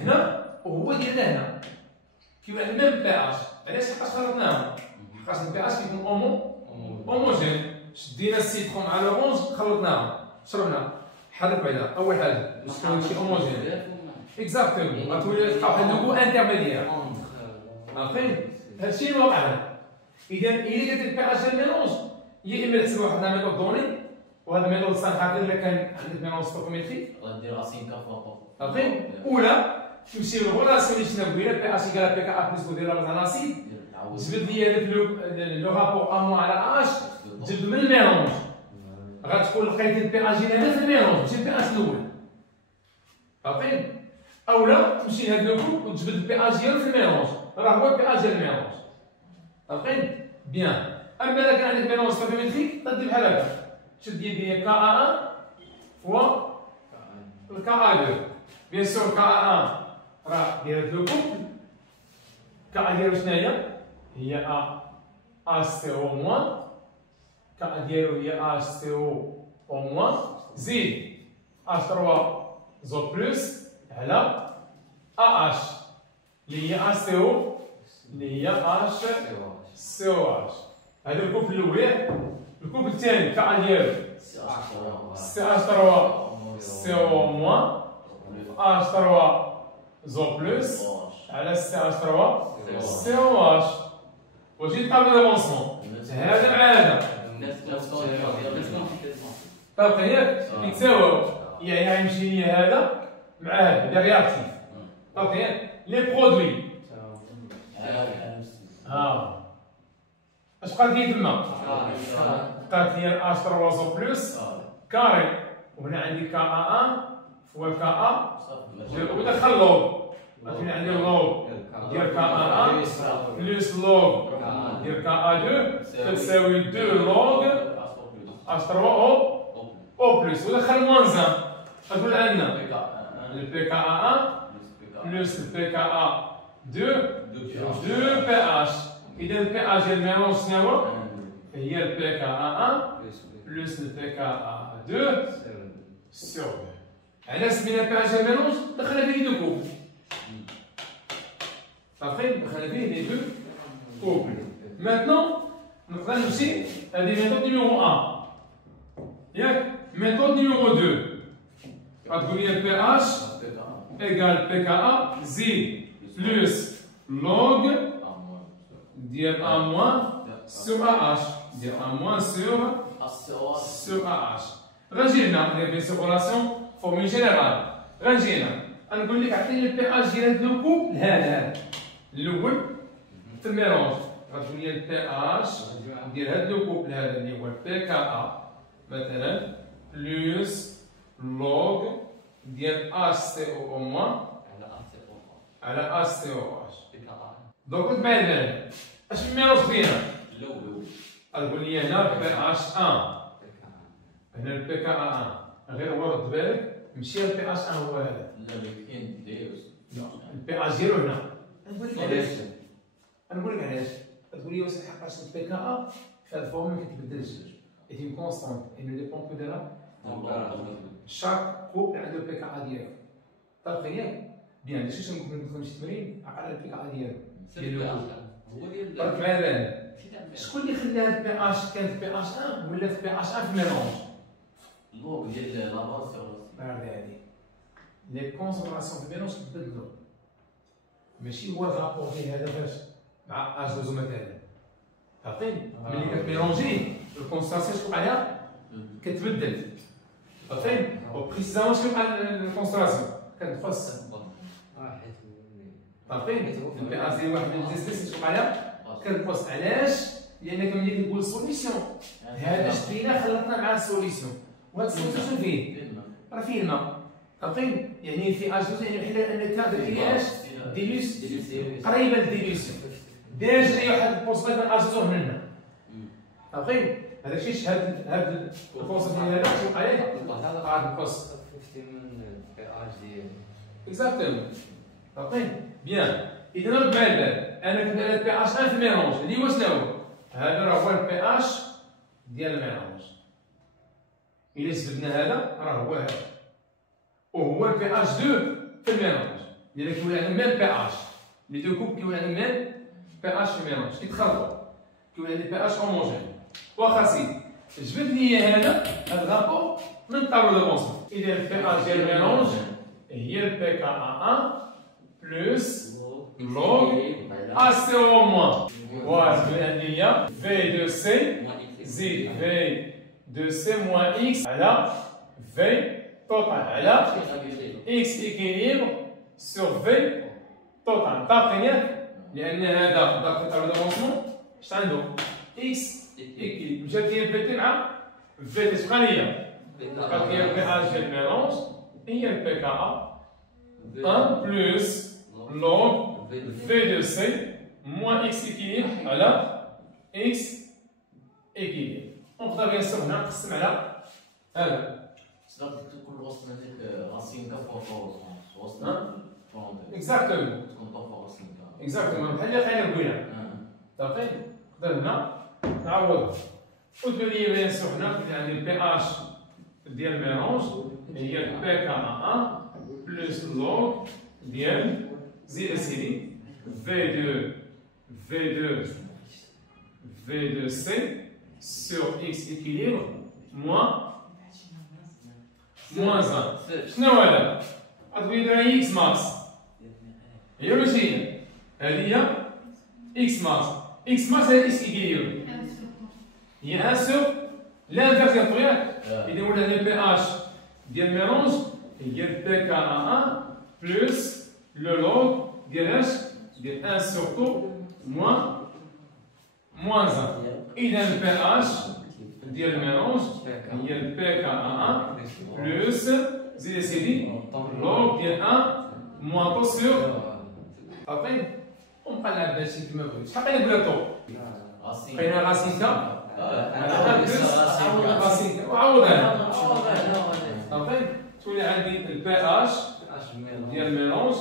هنا وهو ديال هنا كيولي عندي ميم بي اش علاش حقاش خلطناهم حقاش البي اش كيكون هوموجين شدينا السيترون مع لورونج خلطناهم شربنا حرك بعدا اول حاجه باش تكون شي هوموجين اكزاكتومون غتولي تلقى واحد لوغو انترميديير عارفين هادشي اللي واقع هنا اذا الا درتي البي اش ديال الميلونج يا اما تسوي واحد لا ميثود دوني وهذا الميثود صالحه غير الا كان عندك ميلونج ستوكيومتري غدير راسين كفوق عارفين ولا تمشي للغولاسيون اللي شفنا قبيله بي اش ايكال بي كا بلس ودير مثلا اسيد تجبد لي هذاك لو رابور ا موان على اش تجبد من الميلونج غتكون لقيت البي اش ديال هذا في الميلونج ماشي البي اش الاول عارفين اولا تمشي لهاد لو جروب وتجبد البي اش ديالو في الميلونج راه هو البي اش ديال الميلونج عارفين بيان اما اذا كان عندك ميلونج ستوكيومتريك تدير بحال هكا تشد يدي كا ا 1 فوا الكا ا 2 بيان سور كا ا 1 راه ديال هاد لو كوبل كا ديالو شناهي هي ا سي او موان كا ديالو هي ا سي او موان زيد اش 3 زو بلس على اش اللي هي ا سي او اللي هي اش سي او اش هذا الكوبل الاول الكوبل الثاني كا ديالو سي اش 3 سي او موان اش 3 زو بلس على سي اش 3 سي او اش وجيت طابل دافونسمون هذا مع هذا طابق ياك يتساواو يعني غيمشي لي هذا مع هذا لي رياكتيف طابق ياك لي برودوي ها اش بقى لي تما بقات لي اش 3 زو بلس كاري وهنا عندي كا ا 1 فوا كا ا ودخل لوغ غتولي عندي اللوغ ديال كا ا 1 بلس لوغ ديال كا ا 2 تساوي 2 لوغ اش 3 او بلس ودخل موان 1 غتقول عندنا البي كا ا 1 بلس البي كا ا 2 بي اش اذا البي اش ديال الميلونج شنو هو؟ هي البي كا ا 1 بلس البي كا ا 2 سور 2 علاش سمينا بي اش ديال الميلونج دخلنا فيه دو كوبل صافي دخلنا فيه لي دو كوبل maintenant نقدر نمشي هذه ميثود نيميرو 1 ياك ميثود نيميرو 2 غتقول لي بي اش ايكال بي كا ا زيد بلس لوغ ديال ا موان سور ا اش ديال ا موان سور ا اش غنجي هنا بيان سور ريلاسيون فورمي جينيرال غنجي هنا غنقول لك عطيني البي اش ديال هاد لو كوب هذا الاول في الميلونج غتقول لي البي اش ديال هاد لو كوب هذا اللي هو البي كا ا مثلا بلس لوغ ديال اش سي او موان على اش سي او اش دونك تبع بالك اش الميلونج ديالنا الاول غتقول لي هنا بي اش 1 هنا البي كا ا 1 غير هو رد بالك ماشي البي اش 1 هو هذا لا اللي كاين ديالو البي اش ديالو هنا نقول لك علاش نقول لك علاش تقول لي واش حقاش البي كا ا في هذا الفورم ما كيتبدلش est une constante et ne dépend que de la chaque couple عنده البي كا ا ديالو طيب ياك بيان شوف نقول شي تمرين عقل على البي كا ا ديالو هو ديال طيب معايا شكون اللي خلى البي اش كانت بي اش 1 ولا في بي اش 1 في ميلونج اللوغ ديال لاباز هذه هذه لي كونسونطراسيون في ميلونج تبدلوا ماشي هو الرابور ديال هذا فاش مع اش دوزو مثلا عارفين ملي كتميلونجي الكونستراسيون شكون عليها كتبدل فاهم وبريسيزامون شكون على الكونستراسيون كتنقص فاهم البي ا زيرو واحد من ديسبيس شكون عليها كتنقص علاش لانك ملي كتقول سوليسيون هذا شدينا خلطنا مع السوليسيون وهاد السوليسيون شنو فيه راه فيه الماء فاهم يعني في اج دوز يعني بحال ان الكادر ديالي اش ديلوس قريبه للديلوسيون ديجا اي واحد البورسنتاج من اج دوز هنا فاهم هذا الشيء شهاد هذا البورسنتاج هذا شوف عليه غنقص اكزاكتومون فاهم بيان اذا بمع البال انا كنت على البي اش 1 في الميلونج اللي هو شنو هذا راه هو البي اش ديال الميلونج الا جبدنا هذا راه هو هذا وهو البي اش 2 في الميلونج لان كيولي عندنا ميم بي اش لي دو كوب كيولي عندنا ميم بي اش في الميلونج كيتخلطوا كيولي عندنا بي اش هوموجين واخا سيدي جبد لي هذا الغابور من الطابلو دو بونسون اذا البي اش ديال الميلونج هي البي كا ا 1 بلس log AC au moins. Voilà, il y a V2C, Z V2C moins X à la V total. À la X équilibre sur V total. D'après لأن هذا ضغط الطابلو دو بونسون اش عنده X équilibre. مشات هي البي مع V تبقى هي البي اش ديال الميلونج هي البي كا 1 بلس log V de C moins X équilibre على X équilibre. نقدر bien sûr هنا نقسم على هذا. تقدر تكون وسط هذيك راسين كفوا فوق وسط اكزاكتومون. تكون طوفه راسين كفوا. اكزاكتومون بحال اللي خلينا قلنا. صافي نقدر هنا نعوض. وتبان لي bien sûr هنا كنت عندي البي اش ديال الميلونج هي البي كا 1 بلس log ديال زيد سيدي V2C sur X équilibre moins 1. شنو هذا؟ غتولي لنا X max هي ولا شي هذه هي X max X max هي X équilibre هي 1 sur l'inversion ياك إذا ولا لنا البي اش ديال الميلونج هي البي كا 1 بلس le log ديال 1 sur 2 moins 1. إذا البي اش ديال الميلونج هي البي كا 1 بلس زيد سيدي log ديال 1 moins 2 sur صافي ونبقى نلعب هادشي كيما بغيت. شحال بقينا نقولها طو؟ بقينا راسين كا راسين كا وعوضها صافي تولي عندي البي اش ديال الميلونج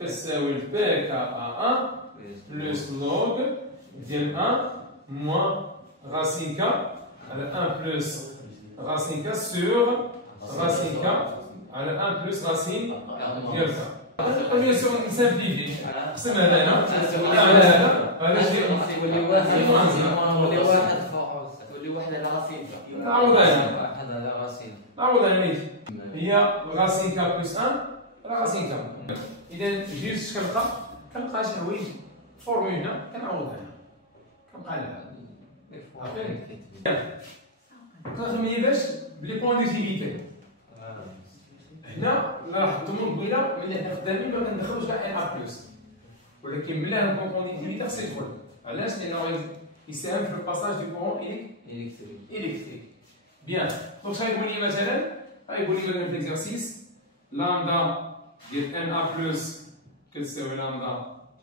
كتساوي البي كا 1 بلس log ديال 1 moins racine k على 1 بلس racine k sur racine k على 1 بلس racine ديال k. بيان سور نسامبليفي نقسم هذا هنا على هذا هذا شيء يولي واحد فوق يولي واحد على راسين نعوض هذا واحد على راسين نعوض هذا هي racine k بلس 1 على racine k. إذا جيت كنلقى شي حوايج فورمي هنا كنعوض هنا كنبقى نلعب كنخدم لي باش بلي بوان ديتيفيتي هنا راح تضمن قبيله ملي حنا خدامين ما كندخلوش كاع ان ا بلس ولكن ملي هاد الكومبون ديتيفيتي خصو يدخل علاش لانه يساهم في الباساج دو كورون الكتريك بيان دونك شنو يقول لي مثلا غيقول لي مثلا في ليكزارسيس لامدا ديال ان ا بلس كتساوي لامدا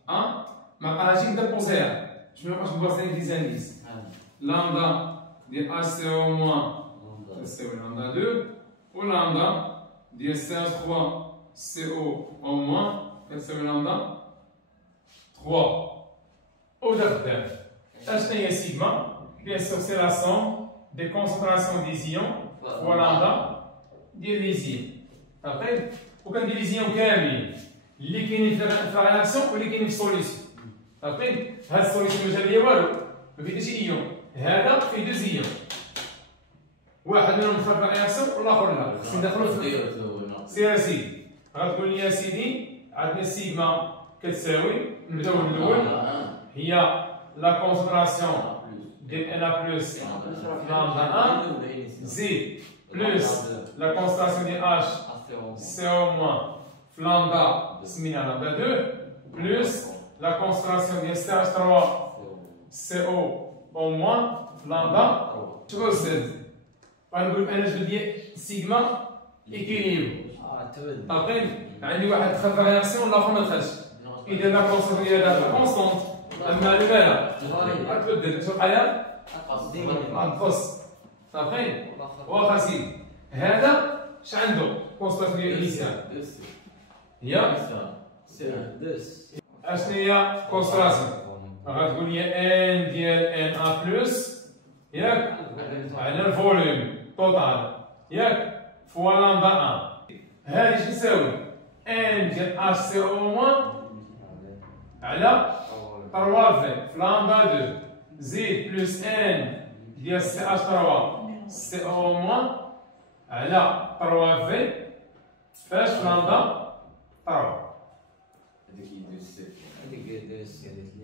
1 ما بقاش نبدا بوزيها باش ما نبقاش نبوزي دي زانديس لامدا ديال ا سي او موان كتساوي لامدا 2 و لامدا ديال سي 3 سي او او موان كتساوي لامدا 3 ودا خدام اشنو هي سيغما بيان سور سي لا سوم دي كونسنتراسيون دي زيون و لامدا ديال لي زيون صافي وكندير لي زيون كاملين اللي كاينين في لا رياكسيون واللي كاينين في السوليسيون صافي هاد السوليسيون ما جاب ليا والو ما فيه حتى شي ايون هذا فيه دو زيون واحد منهم دخل في الرياكسيون والاخر لا خصنا ندخلو في سير سيدي غتقول لي يا سيدي عندنا سيغما كتساوي نبداو بالاول هي لا كونسنتراسيون ديال ان بلس لامدا 1 زيد بلس لا كونستانسيون ديال اش سي او موان في لامدا سمينا لامدا 2 بلس لا كونستانسيون ديال سي اش 3 سي او موان في لامدا 3 غنقول انا جبد ديال سيغما ايكيليبر عارفين عندي واحد دخل في رياكسيون والاخر ما دخلش اذا لا كونستانسيون ديالها كونستونت اما الماله غتبدل شوف حياه غتقص عارفين واخا سيدي هذا اش عنده كونستانسيون ديال الانسان هي اشنو هي كونستانسيون غتقول لي ان ديال ان ا بلس ياك على الفوليوم توتال ياك فوا لامدا 1 هذه اش تساوي ان ديال اش سي او موان على 3 في لامدا 2 زيد بلس ان ديال سي اش 3 سي او موان على 3 في فاش في لامدا 3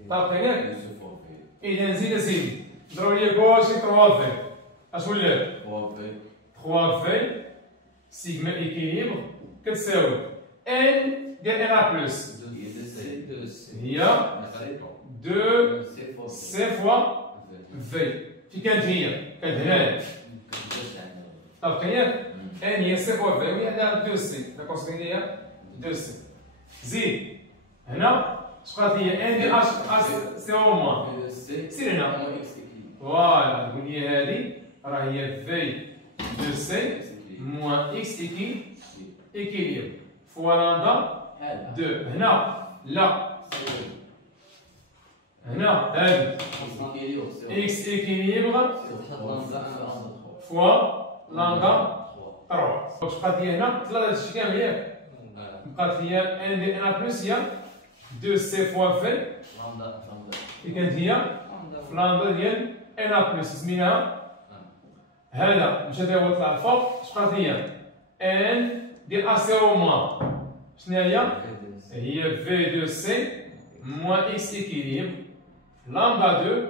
طابقين ياك اذا نزيد اسيدي ضرب لي كلشي 3 في اش ولات 3 في سيغما ايكيليبر كتساوي ان ديال ان بلس هي 2 سي فوا في في كانت هي كانت هنا طابقين ياك ان هي سي فوا في وهي عندها 2 سي لا كونسيكونس هي 2 سي زيد هنا شقات هي ان ديال اش سي او موان سير هنا فوالا تقول لي هذه راه هي في دو سي موان اكس ايكيليبر فوا لامدا 2 هنا لا هنا هذه اكس ايكيليبر فوا لامدا 3 شقات لي هنا ثلاثه هادشي كامل ياك بقات لي ان ديال ان بلس هي 2 سي فوا في اللي كانت هي في لامدا ديال ان بلس سميناها هذا مشى هو طلع الفوق شقات هي ان ديال ا سي او موان شنو هي؟ هي في دو سي موان اكس ايكيليبر لامدا 2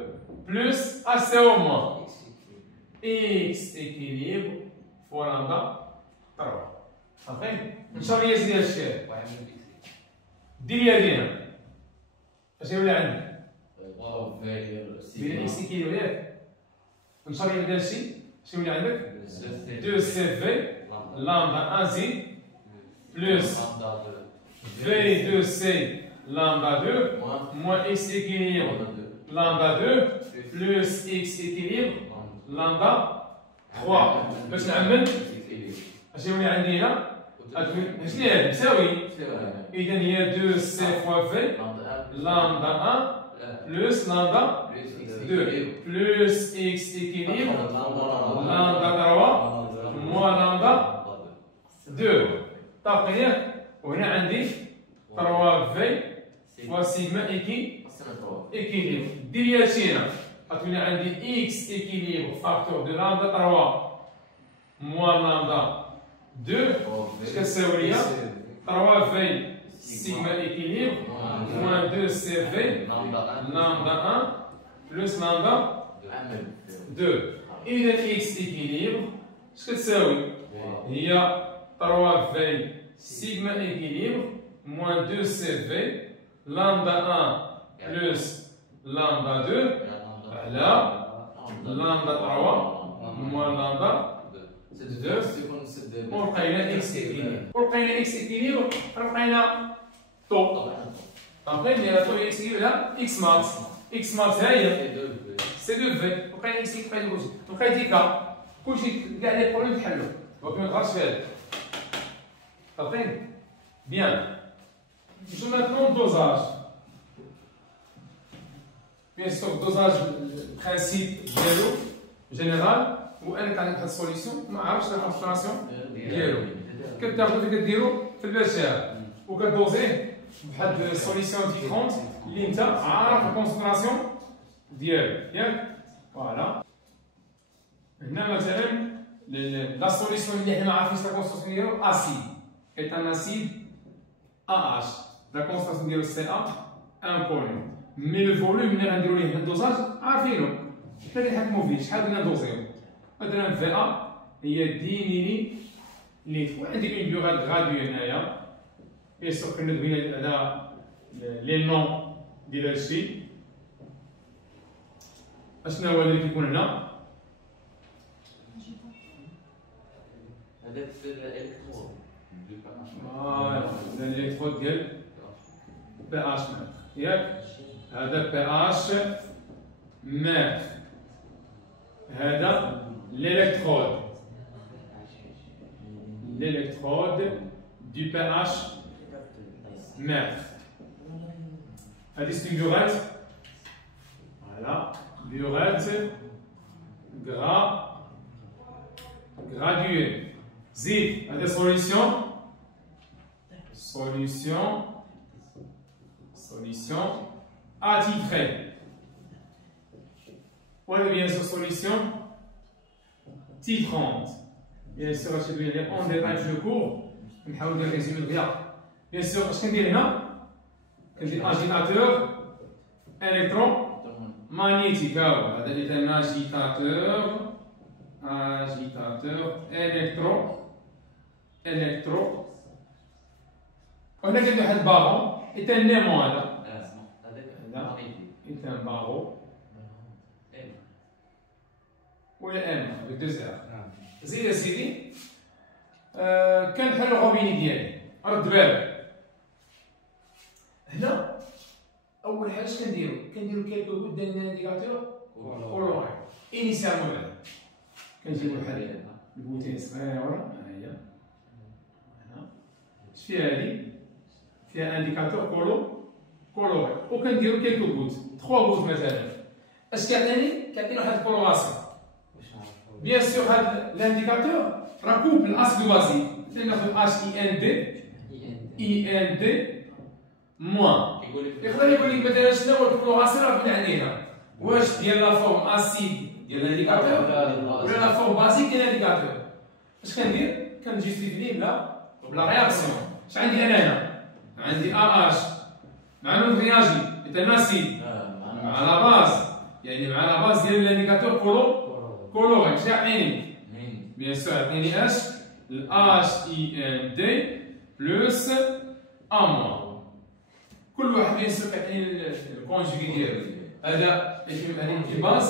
بلس ا سي او موان اكس ايكيليبر فوا لامدا 3 صافي نشرح لي سيدي هادشي دير لي هادي اش يولي عندي بين اكس ايكيليبر ياك نشرح لي هادشي اش يولي عندك 2 سي في لامدا 1 زيد بلس في 2 سي لامدا 2 موان اكس ايكيليبر لامدا 2 بلس اكس ايكيليبر لامدا 3 باش نعمل اش يولي عندي هنا شنو هي مساوي اذا هي 2 سي فوا في لامدا 1 بلس لامدا 2 بلس اكس ايكيليبر لامدا 3 موان لامدا 2 طابقين ياك وهنا عندي 3 في فوا سيغما ايكيليبر دير لي هادشي هنا غتولي عندي اكس ايكيليبر فاكتور دو لامدا 3 موان لامدا 2 اش كتساوي ليا 3 في سيغما ايكيليبر موان 2 سي في لامدا 1 بلس لامدا 2 اذا اكس ايكيليبر اش كتساوي هي 3 في سيغما ايكيليبر موان 2 سي في لامدا 1 بلس لامدا 2 على لامدا 3 موان لامدا 2 ولقينا اكس ايكيليبر ولقينا اكس ايكيليبر لقينا طو طابقين لي طو اكس ايكيليبر لا اكس مات ها هي سي دو في لقينا اكس ايكيليبر لقيت ديكا كلشي كاع لي بروبليم تحلو ولكن ما تغلطش في هذا طابقين بيان نمشيو ماتنون دوزاج بيان سور الدوزاج البرانسيب ديالو جينيرال هو انك عندك واحد السوليسيون ما عرفتش لا كونسونطراسيون ديالو كتاخدو كديرو في البشار وكدوزيه بواحد السوليسيون ديفرونت اللي انت عارف الكونسونطراسيون ديالو ياك فوالا هنا مثلا لا سوليسيون اللي حنا عارفين لا كونسونطراسيون ديالو اسيد est un acide AH la concentration ديالو CA inconnu mais le volume اللي غنديرو ليه الدوزاج عارفينو حنا كنحكموا فيه شحال بدنا ندوزيو. مثلا في ا هي 10 ملي لتر، وعندي اون بيوغال غاديو هنايا. بيان سور كندوي هذا لي نون ديال هادشي. اشنا هو اللي كيكون هنا؟ هذاك الالكترون فوالا الالكترود ديال بي اش متر، ياك؟ هذا بي اش متر، هذا الالكترود du pH mètre. هذه c'est une burette. Voilà, burette graduée. زيد هذه solution attitrée. وهذا bien sûr solution titrante. Bien sûr, je vais aller en détail le cours. On va vous résumer le bien. Bien sûr, je vais dire agitateur électromagnétique. C'est un agitateur électro. On a dit que le baron est un aimant. C'est un barreau. Ou le M avec deux R. زيد يا سيدي. كنحل الروبيني ديالي. رد بالك هنا اول حاجه اش كنديرو كيلكو غوت ديال الانديكاتور كولوري انيسيالمون. بعدا كنجيبو واحد البوتين صغيره ها هي هنا. اش فيها هادي؟ فيها انديكاتور كولوري وكنديرو كيلكو غوت 3 غوت مثلا. اش كيعطيني؟ كيعطيني واحد الكولوراسيون. Bien sûr, l'indicateur recoupe l'as de basique. C'est notre IND moins. يقدر يقول لك مثلا شنو هو الكولوراسيون اللي كنا عندنا؟ واش ديال لا فورم اسيد ديال الانديكاتور ولا لا فورم بازيك ديال الانديكاتور؟ اش كندير؟ كنجيستيفي بلا رياكسيون. اش عندي انا هنا؟ عندي AH مع نوت رياجي يتناسي مع لا باز، يعني مع لا باز ديال الانديكاتور كولوري. اش يعطيني؟ بيان سور يعطيني اش؟ HIND بلس A موان. كل واحد بيان سور كيعطيني الكونجوغي ديالو. هذا هذه باز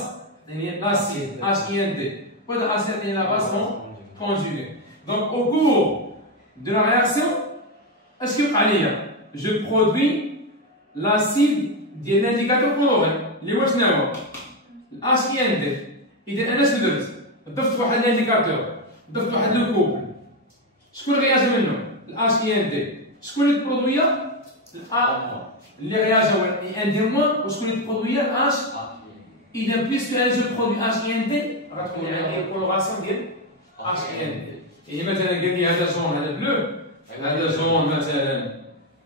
يعني لاسيد HIND، وهذا اسيد يعطيني لا باز اون كونجوغي. دونك او كور دو لا رياكسيون اش كيوقع ليا؟ جو برودوي لاسيد ديال الانديكاتور كولوري اللي هو شنو هو؟ HIND. إذا أنا شنو درت؟ ضفت واحد الانديكاتور، ضفت واحد لو كوبل. شكون غياجي منه؟ الأش إي إن دي. شكون اللي تبرودويا؟ الأ اللي غياجا هو الإي إن دي موان، وشكون اللي تبرودويا؟ الأش. إذا بليسكو أنا جو برودوي أش إي إن دي، غتكون عندي الكولوراسيون ديال أش إي إن دي. يعني مثلا قال لي هذا جون هذا بلو، هذا جون مثلا،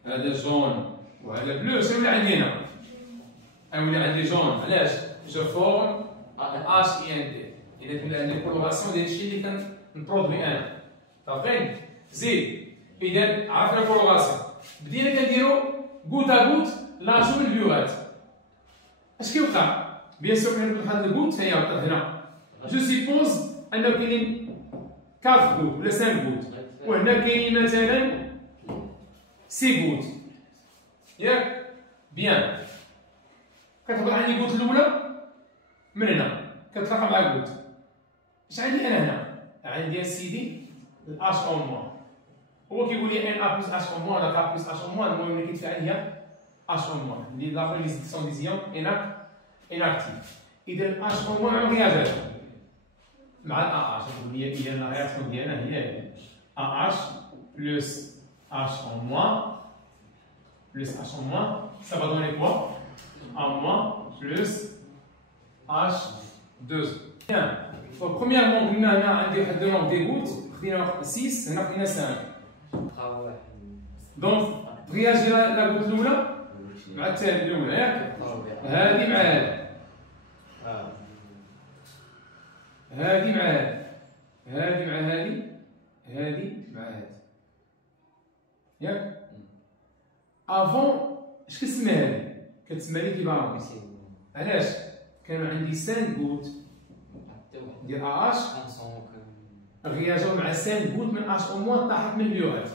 هذا جون وهذا بلو، شنو اللي عندي هنا؟ أولي عندي جون، علاش؟ جو فورم HIND. إذا كنا عندنا الكولوراسيون ديال الشيء اللي كنبرودوي أنا. فاهمين؟ زيد. إذا عرفنا الكولوراسيون، بدينا كنديرو غوت ا غوت لاجو من البيوغات. اش كيوقع؟ بيان سور كنديرو واحد الغوت هي هنا. جو سيبوز أنه كاينين 4 غوت ولا 5 غوت، وهنا كاينين مثلا 6 غوت. ياك؟ بيان. كتهضر عندي غوت الأولى من هنا كتلاقى مع الغوت. اش عندي انا هنا؟ عندي اسيدي الاش اون موان. هو كيقول لي ان ا بلس اش اون موان ولا كا بلس اش اون موان. المهم اللي كيدفع عليا اش اون موان اللي لاخر لي سون ديزيون اناكتيف. اذا الاش اون موان عم رياجات مع الا اش. نقول لي اذا الرياكسيون ديالنا هي ا اش بلس اش اون موان بلس اش اون موان. Ça va donner quoi? A moins plus H2. Bien. Donc, premièrement, on a des gouttes, on a 6, on a 5. Donc, réagir la goutte l'oula, مع الثاني الأولى ياك؟ هذه مع هذه. هذه مع هذه. هذه مع هذه. هذه مع هذه. ياك؟ افون اش كتسمى هذه؟ كتسمى ليكيفالونس. علاش؟ كانوا عندي 5 غوت ديال AH غياجاو مع 5 غوت من H او موان طاحت من اليوغات.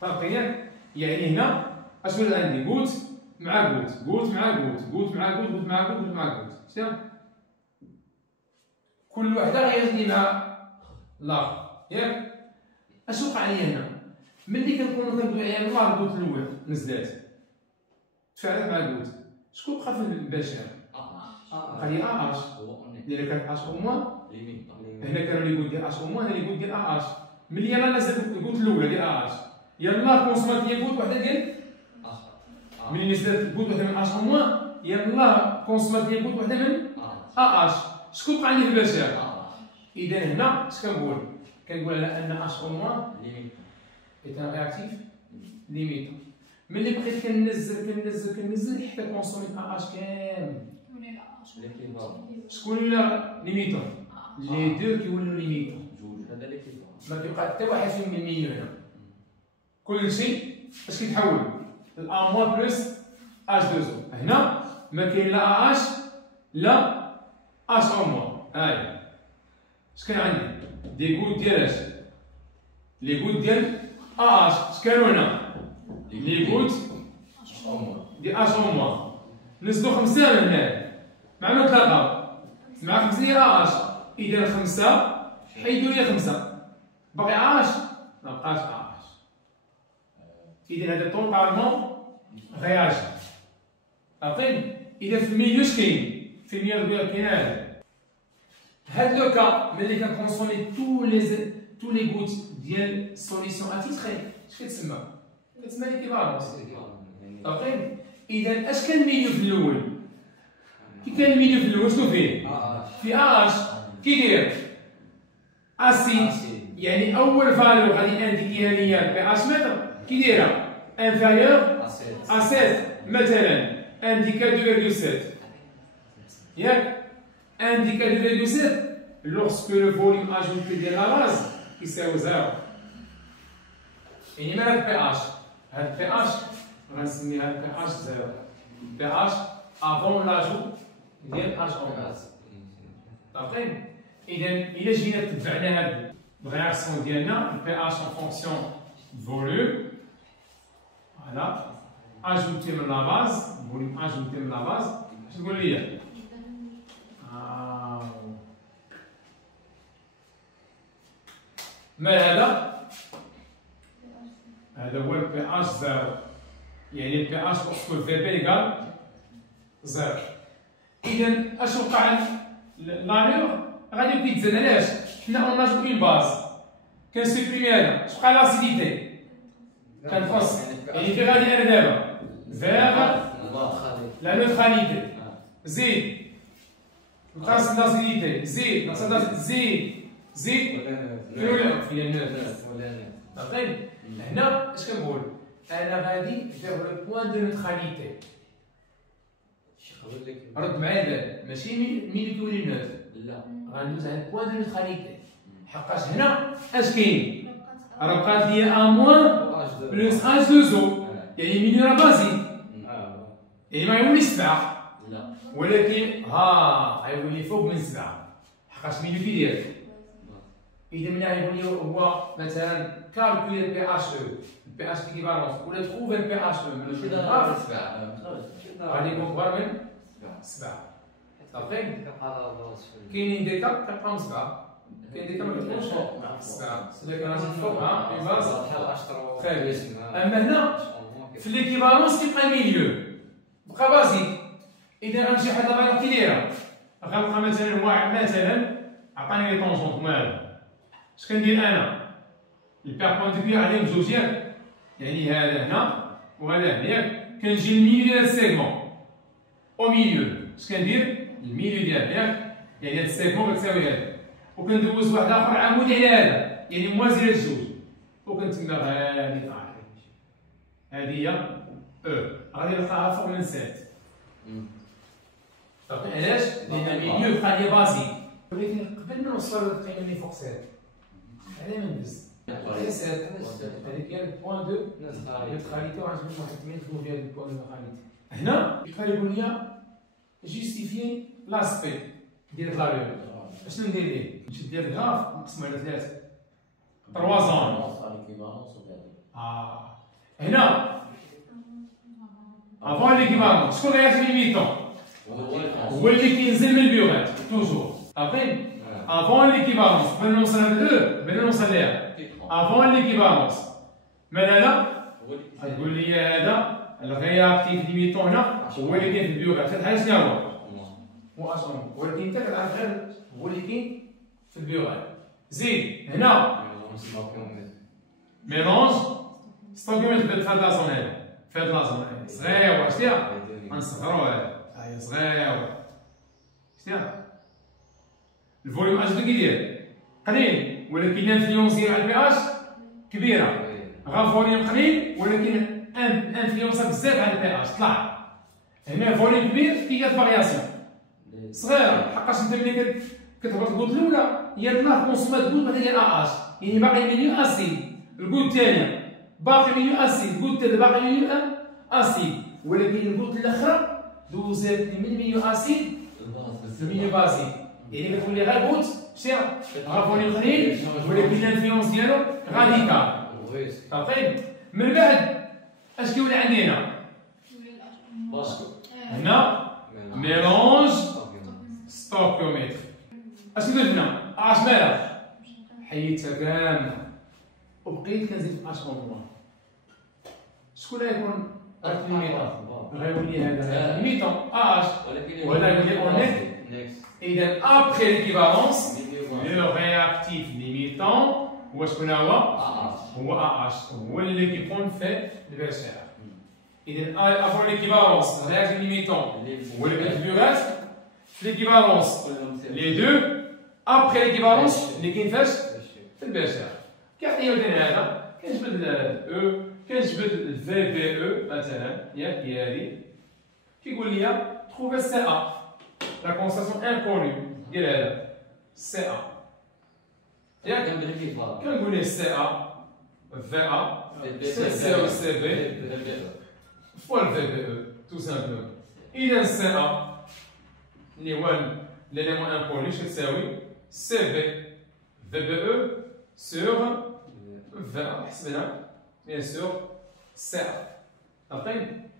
فهمتي ياك؟ يعني هنا اش ولات عندي؟ غوت مع غوت، غوت مع غوت، غوت مع غوت، غوت مع غوت، غوت مع غوت. شتي؟ كل وحده غيجي مع لاخر ياك؟ اش وقع لي هنا؟ ملي كنكونو كندوي على الله الغوت الاول نزلات تفاعلت مع الغوت، شكون بقى في البشر؟ بقى لي AH اللي كانت H او موان. هنا كانوا لي غوت ديال H او موان، هنا لي غوت ديال AH. ملي يلاه نزلت الغوت الاولى ديال AH يلاه كونسومات لي غوت وحده ديال ملي نزلت الغوت وحده من H او موان يلاه كونسومات لي غوت وحده من AH. شكون بقى عندي في البشر؟ اذا هنا اش كنقول؟ كنقول على ان H او موان est un réactif limitant. ملي بقيت كننزل حتى كونسوميت AH كامل شكون ولا ليميتون؟ لي دو كيولوا ليميتون. ما كيبقى حتى واحد فيهم من المية هنا. كلشي اش كيتحول؟ الA موان بلس H2O. هنا ما كاين لا AH لا H او موان. هاي اش كان عندي؟ دي غوت ديال اش؟ لي غوت ديال AH. اش كانوا هنا؟ لي غوت ديال H او موان. نزلوا 5 من هنا مع 3 مع 5 ديال AH. إذا 5 حيدوا لي 5 باقي AH ما بقاش AH. إذا هذا طوطالمون غياجي. عارفين؟ إذا في الميليو اش كاين؟ في الميليو ديال كاين هاد لو كا ملي كنكونسومي تو لي غوت ديال سوليسيون اتيتري اش كتسمى؟ كتسمى ليكيفالونس. عارفين؟ إذا اش كان الميليو في الأول؟ كي كان الميليو في الأول شنو فيه؟ في AH كيدير اسيد، يعني اول فاليو غادي انديكيها ليا بي اش متر كيديرها انفيريور ا 7 مثلا انديكا 2.7 ياك انديكا 2.7 لوغسكو لو فوليوم اجوتي ديال لا باز يساوي 0. يعني مال هاد بي اش، هاد بي اش غنسميها بي اش 0، بي اش افون لاجو ديال اش او غاز. عارفين؟ إذا إلا جينا تبعنا هاد الرياكسيون ديالنا البي اش en fonction volume فوالا اجوتي من لا باز فوليوم اجوتي من لا باز اش تقول لي؟ مال هذا؟ هذا هو البي اش 0، يعني البي اش لوغسكو في بي ايكال 0. إذا اش وقع؟ لالور غادي يبدا يتزاد. علاش؟ حنا اون اجو اون باز كنسوبريمي هذا اش بقى لاسيديتي كنخص، يعني في غادي انا دابا فيغ لا نوتراليتي زيد نقص لاسيديتي زيد نقص زيد فين النوت. عقيل هنا اش كنقول؟ انا غادي فيغ لو بوان دو نوتراليتي. رد معايا البال، ماشي مين كيولي نوت، لا غندوز على البوان دو نوتراليتي. حقاش هنا اش كاين؟ راه بقات لي ا موان بلس اش دو زو، يعني مينو راه بازي، يعني ما يوليش 7 لا، ولكن غيولي فوق من 7 حقاش مينو كيدير. إذا ملي غيقول لي هو مثلا كالكولي البي اش او، البي اش ايكيفالونس ولا تخوف البي اش او من الجوغراف 7 غادي يكون كبر من 7. عارفين؟ كاينين ديكا كتبقاو 7، كاين ديكا ما كتكونش فوق 7، إلا كان غادي فوقها اون باز خارج. أما هنا في ليكيفالونس كيبقى الميليو بقى بازيك. إذا غنمشي واحد لافالور كي دايرة، غنبقى مثلا واحد مثلا عطاني لي طونجونط مالو، اش كندير أنا؟ البيربونديكولار عليهم بجوج ياك، يعني هذا هنا وهذا هنا ياك، كنجي الميليو ديال هاد السيغمون او ميليو، اش كندير؟ الميليو ديالها ياك، يعني هاد السيغمون كتساوي هذا، وكندوز واحد آخر عمودي على هذا، يعني موازي للجوج، وكنتما غادي طالع. هذه هي او، غادي نلقاها فوق من 7. علاش؟ لأن الميليو بقى لي بازي، ولكن قبل ما نوصل للقيمة اللي فوق 7 علاه ما ندز؟ على 7 هذيك هي البوان دو نوتراليتي، وغنجيب واحد التمرين نخدمو فيها البوان دو نوتراليتي. هنا يقدر يقول لي جيستيفي لاسبي ديال الفالور. اشنو ندير ليه؟ نشد هاد الغراف نقسمو على 3 3 زون. هنا افون ليكيفالونس شكون غيعطي ليميتون؟ هو اللي كينزل من البيوغات توجور. عارفين؟ افون ليكيفالونس قبل نوصل لهاد قبل نوصل ليها افون ليكيفالونس مالا لا تقول لي هذا الرياكتيف ليميتون هنا هو اللي كاين في البيوغات. هاد الحاجه شنو هو؟ اشون ولكن انت كتعرف غير هو اللي كاين في البيوغات. زيد هنا ميلونج ستوكيومنت في هاد لاصون هادي في هاد لاصون هادي صغير شتيها غنصغروها هاهي صغير شتيها الفوليوم اش بدا كيدير قليل ولكن الانفلونس ديالو على البي اش كبيره. غا فوليوم قليل ولكن انفلونسا بزاف على البي اش طلع. هنا فوليوم كبير فيه فارياسيون صغيره حقاش انت ملي كتهبط الكود الاولى هي طلع كونسومات كود بعدا ديال اش يعني باقي ميليو اسيد. الكود الثانيه باقي ميليو اسيد. الكود الثالث باقي ميليو اسيد ولكن الكود الاخرى دوزات من ميليو اسيد لميليو بازيك. يعني كتولي غير كود شتيها غا فوليوم قليل ولكن الانفلونس ديالو راديكال. عارفين؟ من بعد اش كيولي عندي هنا؟ هنا ميلونج ستوكيومتر. اش ندير هنا؟ اش مالها؟ حيدتها كامله وبقيت كنزيد في اش اون. شكون غيكون غيولي هذا ليميتون اش ولا يولي اون نيكست. اذا ابخي ليكيفالونس لو رياكتيف ليميتون هو شكون هو اش هو اللي كيكون في البشر. اذا افون ليكيفالونس رياكتيف ليميتون هو اللي كاين في البيوغات. في ليكيفالونس لي دو ابخي ليكيفالونس اللي كاين فاش في البشر. كيعطينا مثلا هذا كنجبد او كنجبد الفي بي او مثلا ياك هي هذه كيقول لي تروفي سي ا لا كونستاسيون انكوني ديال هذا سي ا ياك كنقول ليه سي ا في ا سي او سي بي فوا الفي بي او تو سامبلومون. اذا سي ا اللي هو ليليمون انكوني اش كتساوي سي بي في بي او سور في ا حسبنا بيان سور سي ا. عارفين؟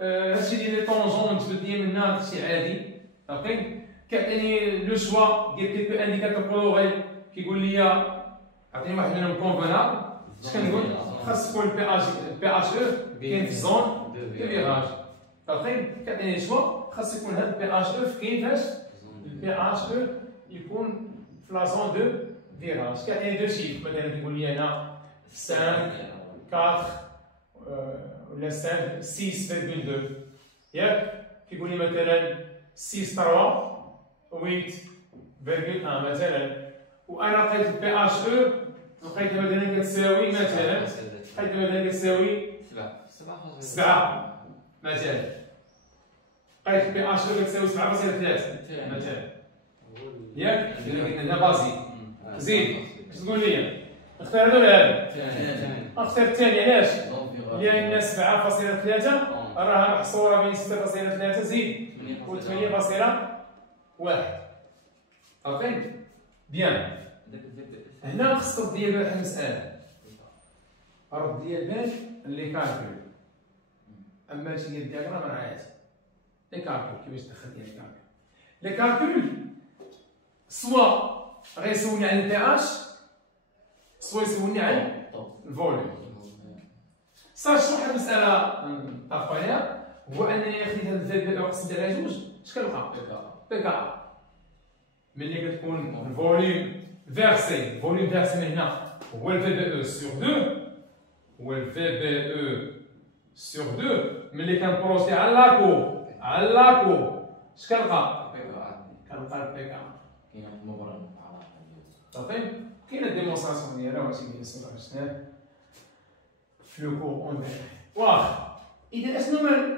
هادشي ديال لي طونجون نجبد ليا من هنا هادشي عادي. عارفين؟ كيعطيني لو شوا ديال كيلكو انديكاتور كولوغي كيقول لي عطيني واحد منهم كونفونابل. اش كنقول؟ خاص يكون البي اش او كاين في الزون دو فيراج. عارفين؟ كيعطيني شوا خاص يكون هاد البي اش او كاين فاش البي اش او يكون في لا زون دو فيراج. كيعطيني دو شيف مثلا كيقول لي هنا 5 4 ولا 5 6.2 ياك كيقول لي مثلا 6 3 8.1 مثلا. وانا لقيت البي اش او لقيتها مثلا كتساوي مثلا لقيتها مثلا كتساوي 7 مثلا. لقيت البي اش او كتساوي 7.3 مثلا ياك هنا بازي. زيد اش تقول لي؟ اختار هذا ولا هذا؟ اختار الثاني علاش؟ لان 7.3 راها محصوره بين 6.3 زيد و 8.1. عارفين؟ بيان. هنا خص ترد ديال واحد المساله رد ديال بال لي كالكول. اما هادشي ديال الدياغرام راه عادي. لي كالكول كيفاش تدخل ديال الكالكول؟ لي كالكول سوا غيسولني على البي اش سوا يسولني على الفوليوم. صافي واحد المساله نتفق عليها هو انني خديت هاد الفي بي او قسمت عليها جوج اش كنلقى؟ بي كا. ملي كتكون الفوليوم فيرسي فوليوم فيرسي من هنا هو الفي بي او سور 2 هو الفي بي او سور 2 ملي كنبروسي على لاكو اش كنلقى؟ كنلقى البي كا. صافي كاينه ديمونستراسيون ديالها وهادشي ديال الصوره شفناه في لو كور اون فيغي. واخا اذا اشنو هما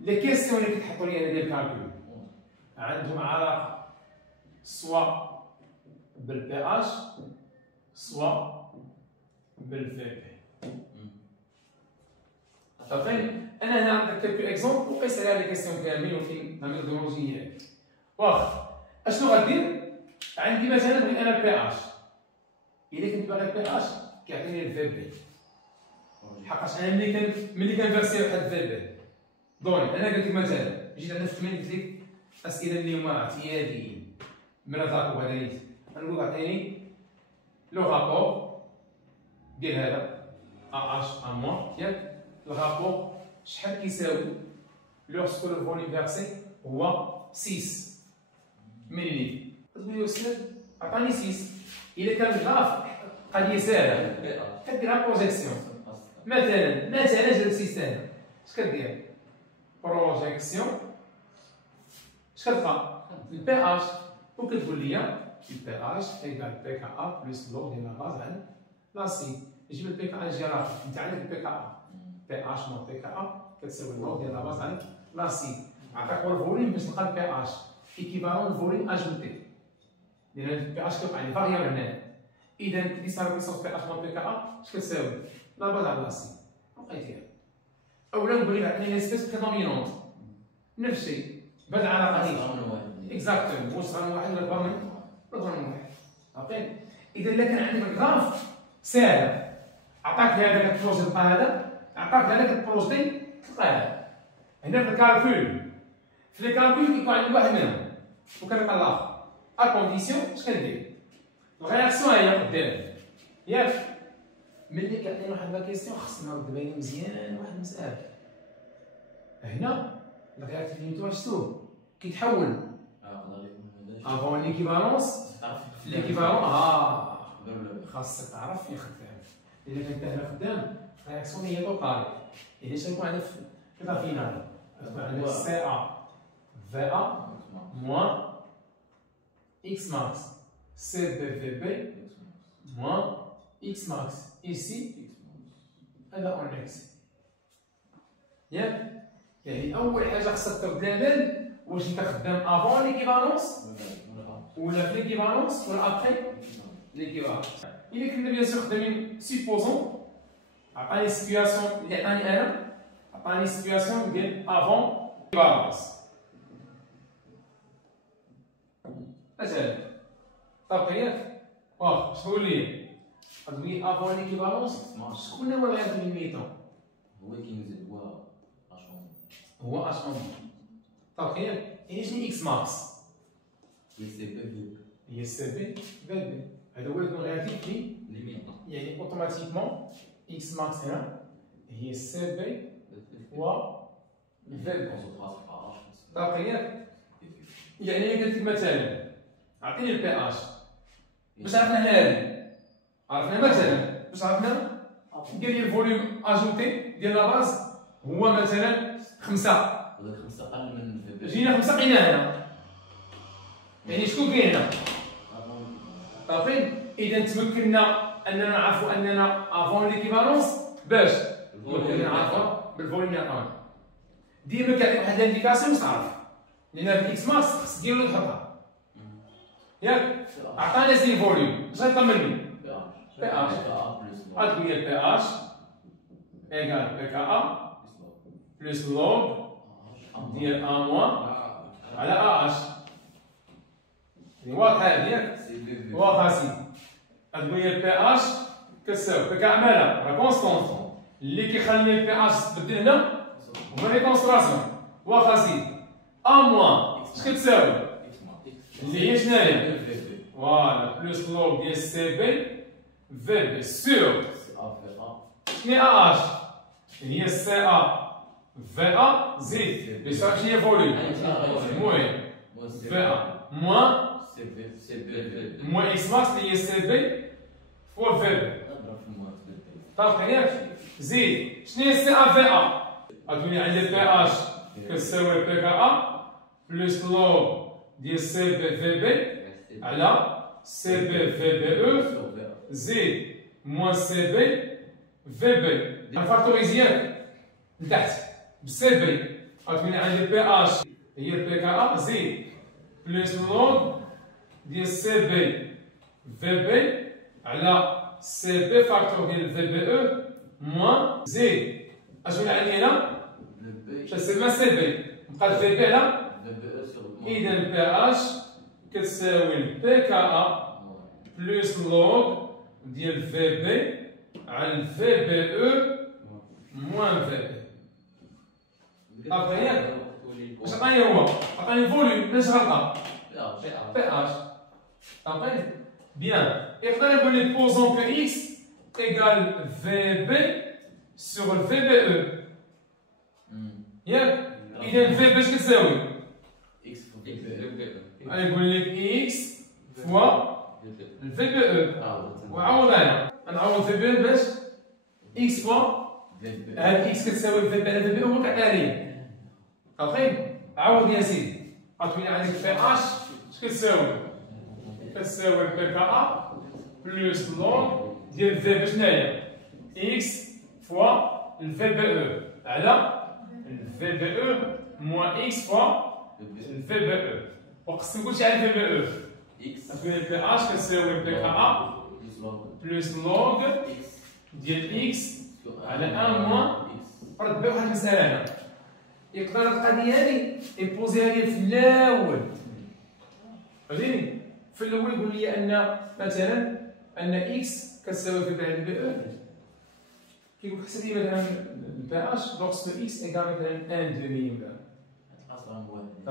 لي كيسيون اللي كتحطوا لي انا ديال الكالكول عندهم علاقه سوا بالبي اش سوا بالفي بي. فاهم؟ انا هنا عندك كالكو اكزومبل وقيس عليها لي كيسيون كاملين وفين لا ميثودولوجي هي واخا اشنو غدير؟ عندي مثلا بغيت انا بي اش الا كنت باغي بي اش كيعطيني الفيرب بي حقاش انا ملي كنفيرسي واحد الفيرب دوني انا قلت لك مثلا جيت انا في التمرين قلت لك اسئله اللي هما اعتياديين من هذاك وهذا نيت نقول عطيني لو رابور ديال هذا ا اش ا موان ياك الرابور شحال كيساوي لوغسكو لو فوليوم فيرسي هو 6 مليلتر تقول لي استاذ عطاني 6 الا كان الغراف قضيه ساهله كديرها بروجيكسيون مثلا جاب 6 هنا اش كدير بروجيكسيون اش كتلقى البي اش وكتقول لي البي اش ايكال بي كا ا بلس لو ديال لا باز على لا سي جيب البي كا ا جيرافي انت عندك البي كا ا بي اش مو بي كا ا كتساوي لو ديال لا باز على لا سي عطاك هو الفوليوم باش تلقى البي اش ايكيفالون الفوليوم اجوتي لان البي اش كيوقع لي فاريابل هنا اذا كي صار بيسونس بي اش مو بي كا ا اش كتساوي لا باز على لا سي لقيتيها اولا نقول لك عطيني ليسبيس بريدومينونت نفس الشيء بعد العلاقه ديالها اكزاكتومون واش صغر من واحد ولا كبر من واحد عقيل اذا الا كان عندك الجراف ساهل عطاك هذا كتبروجي تلقى هذا عطاك هذا كتبروجي تلقى هذا هنا في الكالكول في الكالكول كيكون عندي واحد منهم وكنلقى الاخر ا كونديسيون اش كندير الرياكسيون هي قدام ياك ملي كيعطينا واحد لا كيسيون خصنا نرد بالي مزيان واحد المسألة هنا الرياكتيفيتي واش شتو كيتحول افون ليكيفالونس ليكيفالون خاصك تعرف فين خدام الا كنت هنا خدام الرياكسيون هي توقع اذا شنو عندنا في لا فينال عندنا سي ا في ا موان اكس ماكس سي بي في بي موان اكس ماكس ici هذا اون اكس ياك يعني اول حاجه خصك ترد العمل واش انت خدام افون ليكيفالونس ولا في ليكيفالونس ولا ابخي ليكيفالونس الا كنا بيان سور خدامين سيبوزون عطاني سيتوياسيون اللي عطاني انا عطاني سيتوياسيون ديال افون ليكيفالونس اجل طاب ياك واخا شنو لي غتقولي افون ليكيفالونس شكون هو الغير من الميتون هو كينزل هو اش اون طاب ياك يعني شنو اكس ماكس هي سي بي في بي هذا هو يكون رياكتيف لي يعني اوتوماتيكمون اكس ماكس هنا هي سي بي و في بي طاب ياك يعني قلت لك مثلا عطيني البي اش باش عرفنا هذه عرفنا مثلا باش عرفنا ندير لي الفوليوم اجوتي ديال لا باز هو مثلا 5 هذاك 5 اقل من جينا 5 لقينا هنا يعني شكون كاين هنا صافي اذا تمكنا اننا نعرفوا اننا افون ليكيفالونس باش نعرفوا بالفوليوم اللي عطانا ديما كيعطيك واحد الانديكاسيون باش تعرف لان هاد الاكس ماكس خص ديرو تحطها ياك عطانا سي فوليوم اش غيطلب مني بي اش غتقول لي بي اش ايكال بي كا ا بلس لوغ ديال ا موان على ا اش واضحه ياك واضحه سيدي غتقول لي بي اش كتساوي بي كا عماله راه كونستونت اللي كيخلي البي اش تبدل هنا هو لي كونستراسيون واخا سيدي ا موان اش كتساوي اللي هي شناهي فوالا بلس لوغ ديال سي بي في بي سور شنو هي ا اش هي سي ا في ا زيد بيساوي شنو هي فوليوم المهم في ا موان موان اكس ماكس اللي هي سي بي فوا في بي طابق ياك زيد شنو هي سي ا في ا غتولي عندي بي اش كتساوي بي كا ا بلس لوغ ديال سي بي في بي على سي بي في بي او زيد موان سي بي في بي نفاكتوريزيها لتحت بسي بي غتولي عندي بي اش هي بي كا ا زيد بلس لوغ ديال سي بي في بي على سي بي فاكتور ديال في بي او موان زيد اشنو اللي عندي هنا؟ Le B. اش تسمى سي بي، بقات في بي على Le BE sur. اذا بي اش كتساوي بي كا ا بلس لوغ ديال في بي على في بي او موان في بي. واش عطاني هو؟ عطاني فوليوم، ماشي غلطه بي اش. عطاني بيان، يقدر يقول لي بوزون كو اكس ايكال في بي سور في بي او ياك. اذا في بي اش كتساوي؟ X sur BE. يقول لك اكس فوا الفي بي او. وعوض انا نعوض في بي باش اكس فوا هاد اكس كتساوي في بي على في بي هو كعاريه. عارفين؟ عوض يا سيدي، غتولي عندك في اش اش كتساوي؟ كتساوي بي كا ا بلس لوغ ديال في بي شناهي؟ اكس فوا الفي بي او على الفي بي او موان اكس فوا الفي بي او. وقسم كلشي على الفي بي او. X غتولي بي اش كتساوي بي كا ا plus log بلس لوغ X ديال اكس sur على 1 موان. X. رد بها واحد المسألة هنا، يقدر القضية هادي يبوزيها لي في الأول. فهمتيني؟ في الأول يقول لي أن مثلا أن إكس كتساوي في بي على بي أو. كيقول حسب لي مثلا البي أش لوغسكو إكس إيكال مثلا 1 دومي ولا.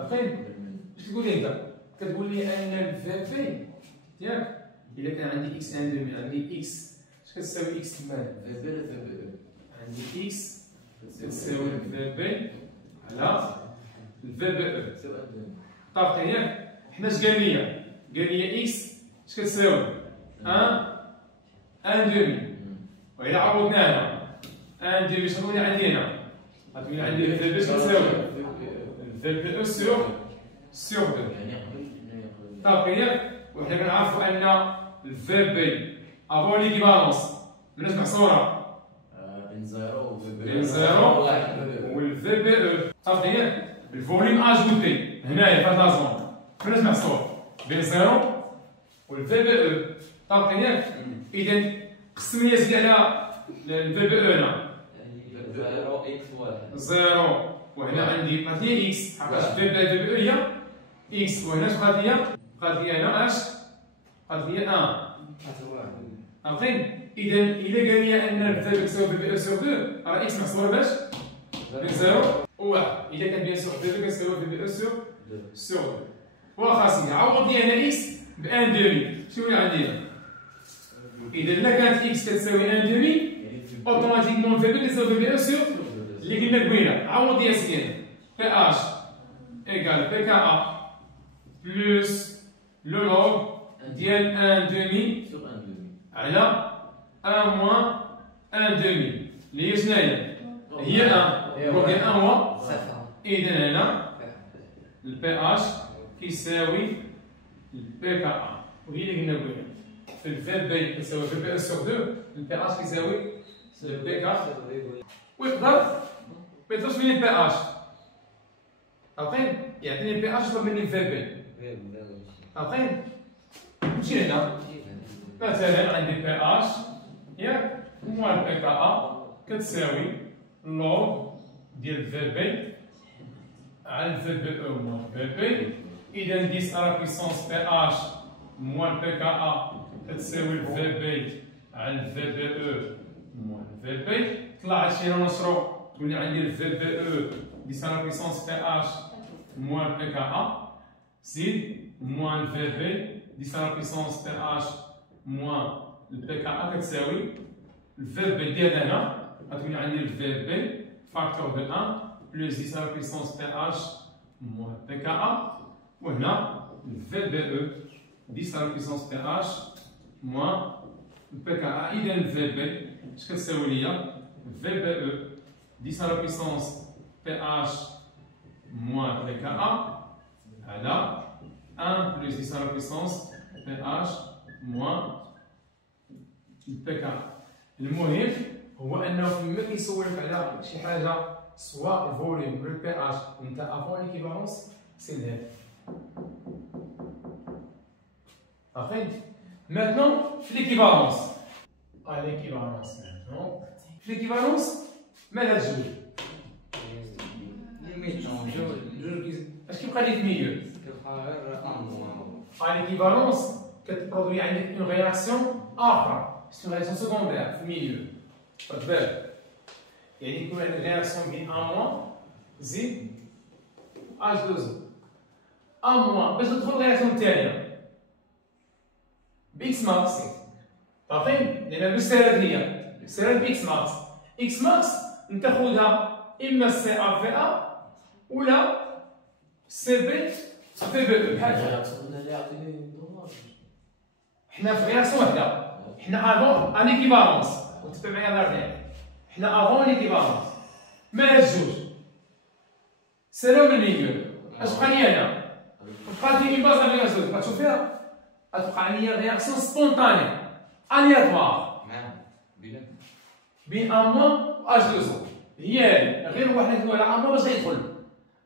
فاهم؟ اش تقول لي أنت؟ كتقول لي أن الفي بي ياك إذا كان عندي إكس 1 دومي عندي إكس اش كتساوي إكس تما؟ VB le VBE. عندي إكس تساوي في بي على الفي بي او. طابقين ياك؟ حنا اش قال لي؟ قال لي اكس اش كتساوي؟ 1 دومي. وإلا عوضنا هنا 1 دومي شنو اللي عندي هنا؟ غتولي عندي الفي بي اش كتساوي؟ الفي بي او سور 2. طابقين ياك؟ وحنا كنعرفوا أن الفي بي افون ليكيفالونس مناش محصورة بين 0 بين 0 والفي بي او. صافي ياك؟ الفوليوم اجوتي هنايا في هاد لازون فاش محصور بين 0 والفي بي او. صافي ياك؟ اذا قسم لي سيدي على الفي بي او هنا 0 اكس 1 0 وهنا عندي بقات لي اكس حقاش الفي بي او هي اكس وهنا اش بقات لي؟ بقات لي هنا اش؟ بقات لي 1. عارفين؟ إذا إلا قال لي أن الفي بي كتساوي في بي أو سور 2 راه إكس محصورة باش؟ بين 0 و 1. إذا كان بيان سور في بي كتساوي في بي أو سور 2. واخا سيدي عوض لي هنا إكس ب 1 دومي، شنو اللي عندي هنا؟ إذا إلا كانت إكس كتساوي 1 دومي أوتوماتيكمون في بي كتساوي في بي أو سور اللي قلنا قبيله. عوض لي سيدي بي أش إيكال بي كا أ بلس لو لوغ ديال 1 دومي على 1 موان 1 دومي اللي هي شناهي؟ هي 1. دونك 1 هو 0. إذا هنا البي اش كيساوي البي كا ا وهي اللي قلنا قبيله. في الفي بي كتساوي في بي او سور 2 البي اش كيساوي البي كا. ويقدر ما يقدرش مني البي اش. عارفين؟ يعطيني البي اش يطلب مني الفي بي. عارفين؟ نمشي هنا مثلا عندي بي اش ياك موان بي كا ا كتساوي لوغ ديال في بي على في بي او موان في بي. اذا 10 على بيسونس بي اش موان بي كا ا كتساوي في بي على في بي او موان في بي. طلع هادشي هنا نشرو تولي عندي الفي بي او 10 على بيسونس بي اش موان بي كا ا زيد موان في بي 10 على بيسونس بي اش موان البي كا ا كتساوي الفي بي ديالنا هنا غتولي عندي الفي بي فاكتور دو 1 بلس 10 على بيسونس بي اش موان بي كا ا. وهنا الفي بي او 10 على بيسونس بي اش موان البي كا ا. اذا الفي بي اش كتساوي ليا؟ في بي او 10 على بيسونس بي اش موان بي كا ا على 1 بلس 10 على بيسونس بي اش موان البي كا. المهم هو انه فيما كيسولك على شي حاجه سواء الفوليوم ولا البي اش وانت افون ليكيفالونس سير هذا. عرفتي؟ ماتنون في ليكيفالونس. ليكيفالونس ماتنون في ليكيفالونس مال هاد الجوج؟ جوج اش كيبقى لي في الميليو؟ كيبقى غير ان ليكيفالونس كتبرودوي عندك اون رياكسيون اخرى، سي اون رياكسيون سكوندير في الميليو. رد بالك، يعني يكون عندك رياكسيون بين ان موان زيد اش دو زو. ان موان باش تدخل الرياكسيون الثانيه بإكس ماكس، عارفين؟ لأن بالسالب هي سالب إكس ماكس. إكس ماكس نتاخذها إما سي أ في أ ولا سي بي في بي بحال هكا. حنا في رياكسيون وحده، حنا افون ان ايكيفالونس، وتبع معايا الهضره ديالي. حنا افون ان ايكيفالونس، ما هاد الجوج سالو من الميليو. اش بقى لي هنا؟ بقات لي اون باز افيكاسيون، غتشوف فيها غتوقع لي رياكسيون سبونطاني الياتوار بين ان موان و اش دو زو. هي هادي غير واحد ندوي على ان موان باش غيدخل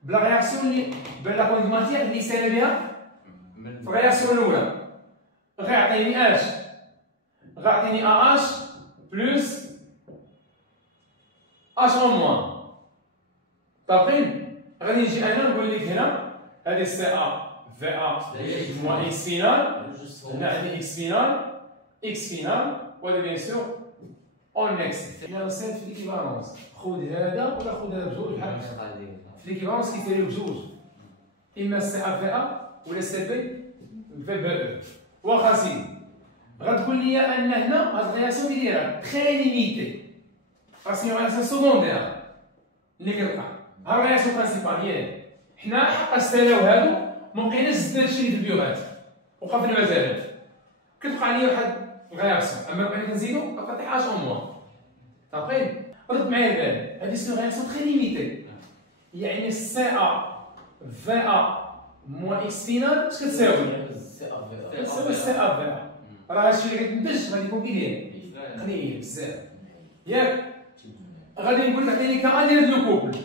بلا رياكسيون اللي بلا كون ماتيير اللي سالا بها في الرياكسيون الاولى. غيعطيني اش؟ غيعطيني ا اش بلس اش اون موان. طاقين غادي نجي انا نقول لك هنا هذه سي ا في ا موان اكس فينال، هنا عندي اكس فينال اكس فينال، وهذا بيان سور اون اكس. حنا غنسالك في ليكيفالونس، خذ هذا ولا خذ هذا بجوج بحال هكا. في ليكيفالونس كيساليو بجوج، اما سي ا في ا ولا سي بي في بي او. واخا سيدي غتقول لي ان هنا هاد الرياكسيون اللي دايره تري ليميتي، راه سي رياكسيون سكوندير اللي كتوقع. ها الرياكسيون برينسيبال هي حنا حقا استلاو هادو ما بقيناش زدنا هادشي اللي في البيوغات، وقف لنا مازالات كتوقع لي واحد الرياكسيون، اما بغينا كنزيدو كتعطي اش اون موان. طاقين رد معايا البال، هادي سي رياكسيون تري ليميتي، يعني سي ا في ا موان اكس فينال اش كتساوي؟ كتساوي سي ا في ا. راه هادشي اللي كيتنتج غادي يكون كيداير قليل بزاف ياك. غادي نقول لك عطيني كا ديال هاد لو كوبل،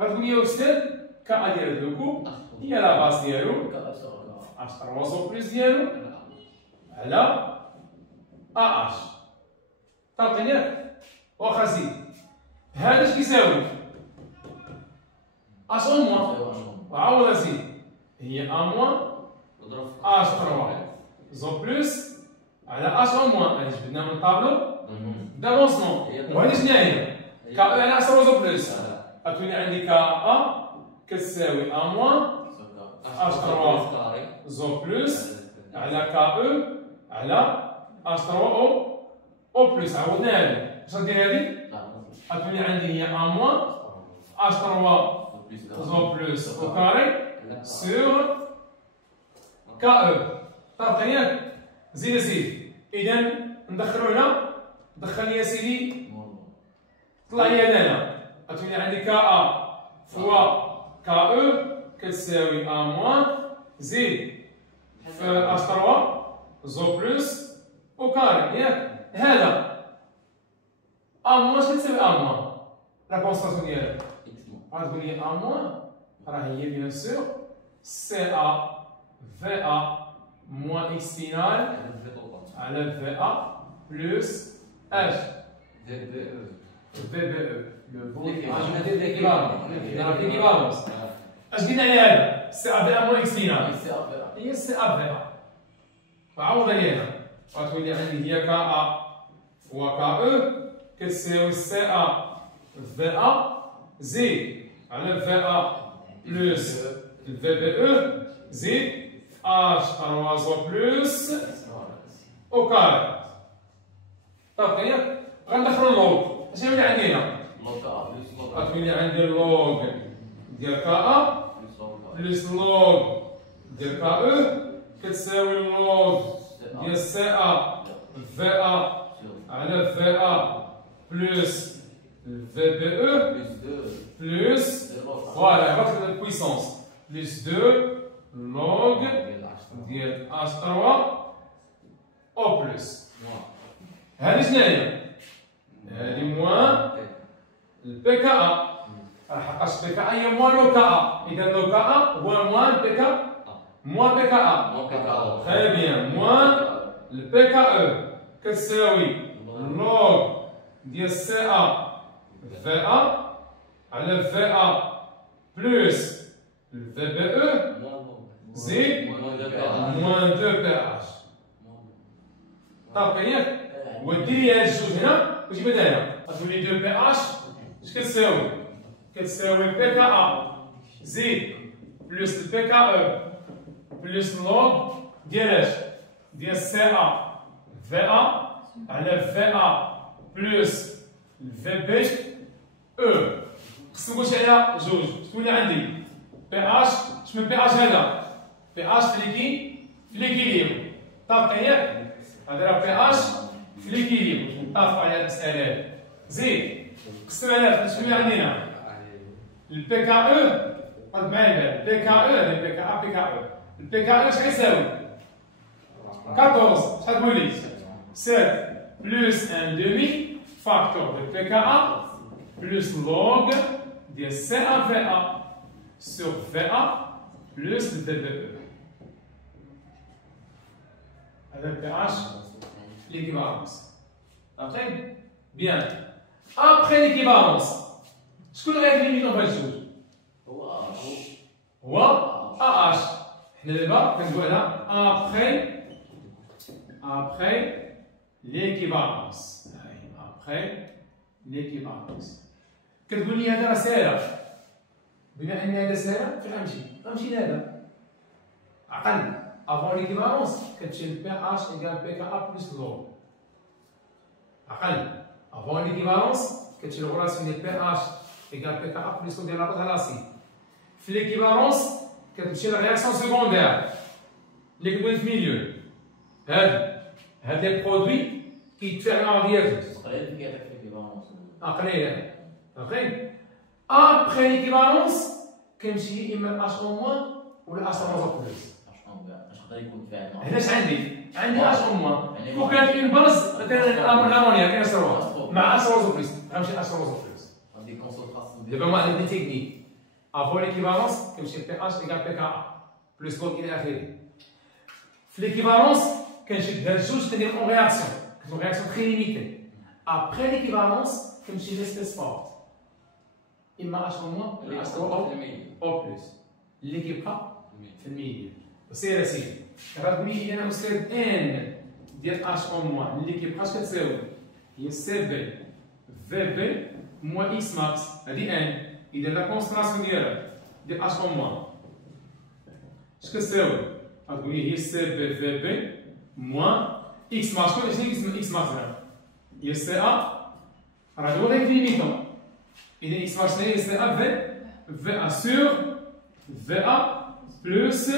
غتقول لي يا استاذ كا ديال هاد لو كوبل هي لا باس ديالو اش 3 زو بلس ديالو على ا اش. طاقين ياك. واخا زيد هذا اش كيساوي؟ اش اون موان، وعاود ازيد هي ا موان اش 3 زو بلس على اش اون موان. هادي جبدنا من الطابلو دافونسمون، وهادي شنو هي؟ كا او على 10 زو بلس، غتولي عندي كا ا كتساوي ا موان اش 3 زو بلس على كا او على اش 3 او بلس. عوضنا هادي اش غدير هادي؟ غتولي عندي هي ا موان اش 3 زو بلس او كاري سور كا او. طابقين ياك؟ زيد اسيدي، اذا ندخلو هنا، دخل لي اسيدي طلع لي هنا غتولي عندي كا ا فوا كا او كتساوي ا موان زيد في اش 3 زو بلس او كاري ياك. هذا ا موان اش كتساوي ا موان؟ لا كونستانسيون ديالها غتقول لي ا موان راه هي بيان سور سي ا في ا موان اكس فينال على في ا بلس اش في بي او. لو فولتاج ديال ليكيفالونس اش قلنا على هذا؟ سي ا في ا موان اكس فينال هي سي ا في ا. وعوض لي هنا غتولي عندي هي كا ا فوا كا او كتساوي سي ا في ا زيد على في ا بلس في بي او زيد اش 3 زو بلس او كاري. طاق ياك؟ غندخلو اللوغ، اش يولي عندي هنا؟ غتولي عندي اللوغ ديال كا ا بلس اللوغ ديال كا او كتساوي اللوغ ديال سي ا في ا على في ا بلس في بي او بلس فوالا غتكتب البويسونس بلس 2 لوغ ديال اش 3 او بلس. هذه شنو هي؟ هذه موان البي كا ا، حقاش بي كا ا هي موان لو كا ا، اذا لو كا ا هو موان بي كا موان بي كا ا. تري بيان، موان البي كا او كتساوي لوغ ديال سي ا في ا على في ا بلس الفي بي او زيد موان 2 بي اش. طابقين ياك؟ وديري هاد الجوج هنا وتجيب هذا هنا، غتولي 2 بي اش اش كتساوي؟ كتساوي بي كا ا زيد بلس البي كا او بلس لوغ ديال اش؟ ديال سي ا في ا على في ا بلس الفي بي او. خصني نقول شي على جوج، تولي عندي بي اش. شنو بي اش هذا؟ بي اش في ليكيليبر. طابقين ياك؟ هذا راه بي اش في ليكيليبر. طابقوا على هاد المسألة هادي. زيد قسم على شنو عندنا؟ البي كا او رد معايا البال، بي كا او هذا بي كا ا بي كا او. البي كا او اش غيساوي؟ 14 شحال تقول لي؟ 7 بلس ان دومي فاكتور دو بي كا ا بلس لوغ ديال سي ا في ا sur VA plus le VBE. Avec PH, l'équivalence. Après, bien. Après l'équivalence, ce que l'on limite en bas de هو AH. احنا دابا كنقول هنا après l'équivalence. Après l'équivalence. كتقول لي هذا راه ساهله. بما ان هذا ساهل فين غنمشي لهذا عقل. افون ليكيفالونس كتمشي بي اش ايكال بي كا ا بلس لوغ. عقل. افون ليكيفالونس كتمشي لغراسيون ديال بي اش ايكال بي كا ا بلس لوغ ديال لاباط على سي. في ليكيفالونس كتمشي للرياكسيون سيكوندير اللي كتكون في ميليو. هاد لي برودوي كيتفاعلوا مع بعضياتهم. قليل كيعطيك ليكيفالونس. قليل. اوكي. Après l'équivalence, كنمشي اما اش او موان ولا اش او بلس. يقدر يكون فاهم. هناش عندي اش او موان. كون كانت اون باز مثلا الامونيا كاين سوا مع اش او بلس غنمشي اش او بلس. غادي كونسونطراسيون دابا ما عندي تكنيك. افون ليكيفالونس كنمشي بي اش ايكال بي كا بلس لوغ الى اخره. في ليكيفالونس كنشد هاد الجوج كندير اون رياكسيون، كتكون رياكسيون تري ليميتي. ابخي ليكيفالونس كنمشي ليسبيس فورت. إما أش أو موان ولا أش أو بلس. اللي كيبقى في المية. سير أسيدي. غتقول لي أنا أستاذ إن ديال أش أو موان اللي كيبقى اش كتساوي؟ هي سي بي في بي موان إكس ماكس هادي إن. إذا لا كونسنتراسيون ديالها ديال أش أو موان اش كتساوي؟ غتقول لي هي سي بي في بي موان إكس ماكس. شنو هي إكس ماكس هنا؟ هي سي أ راه هو غير ليميتون. إذا إكس ماكس هي سي أ في أ سور في أ بلس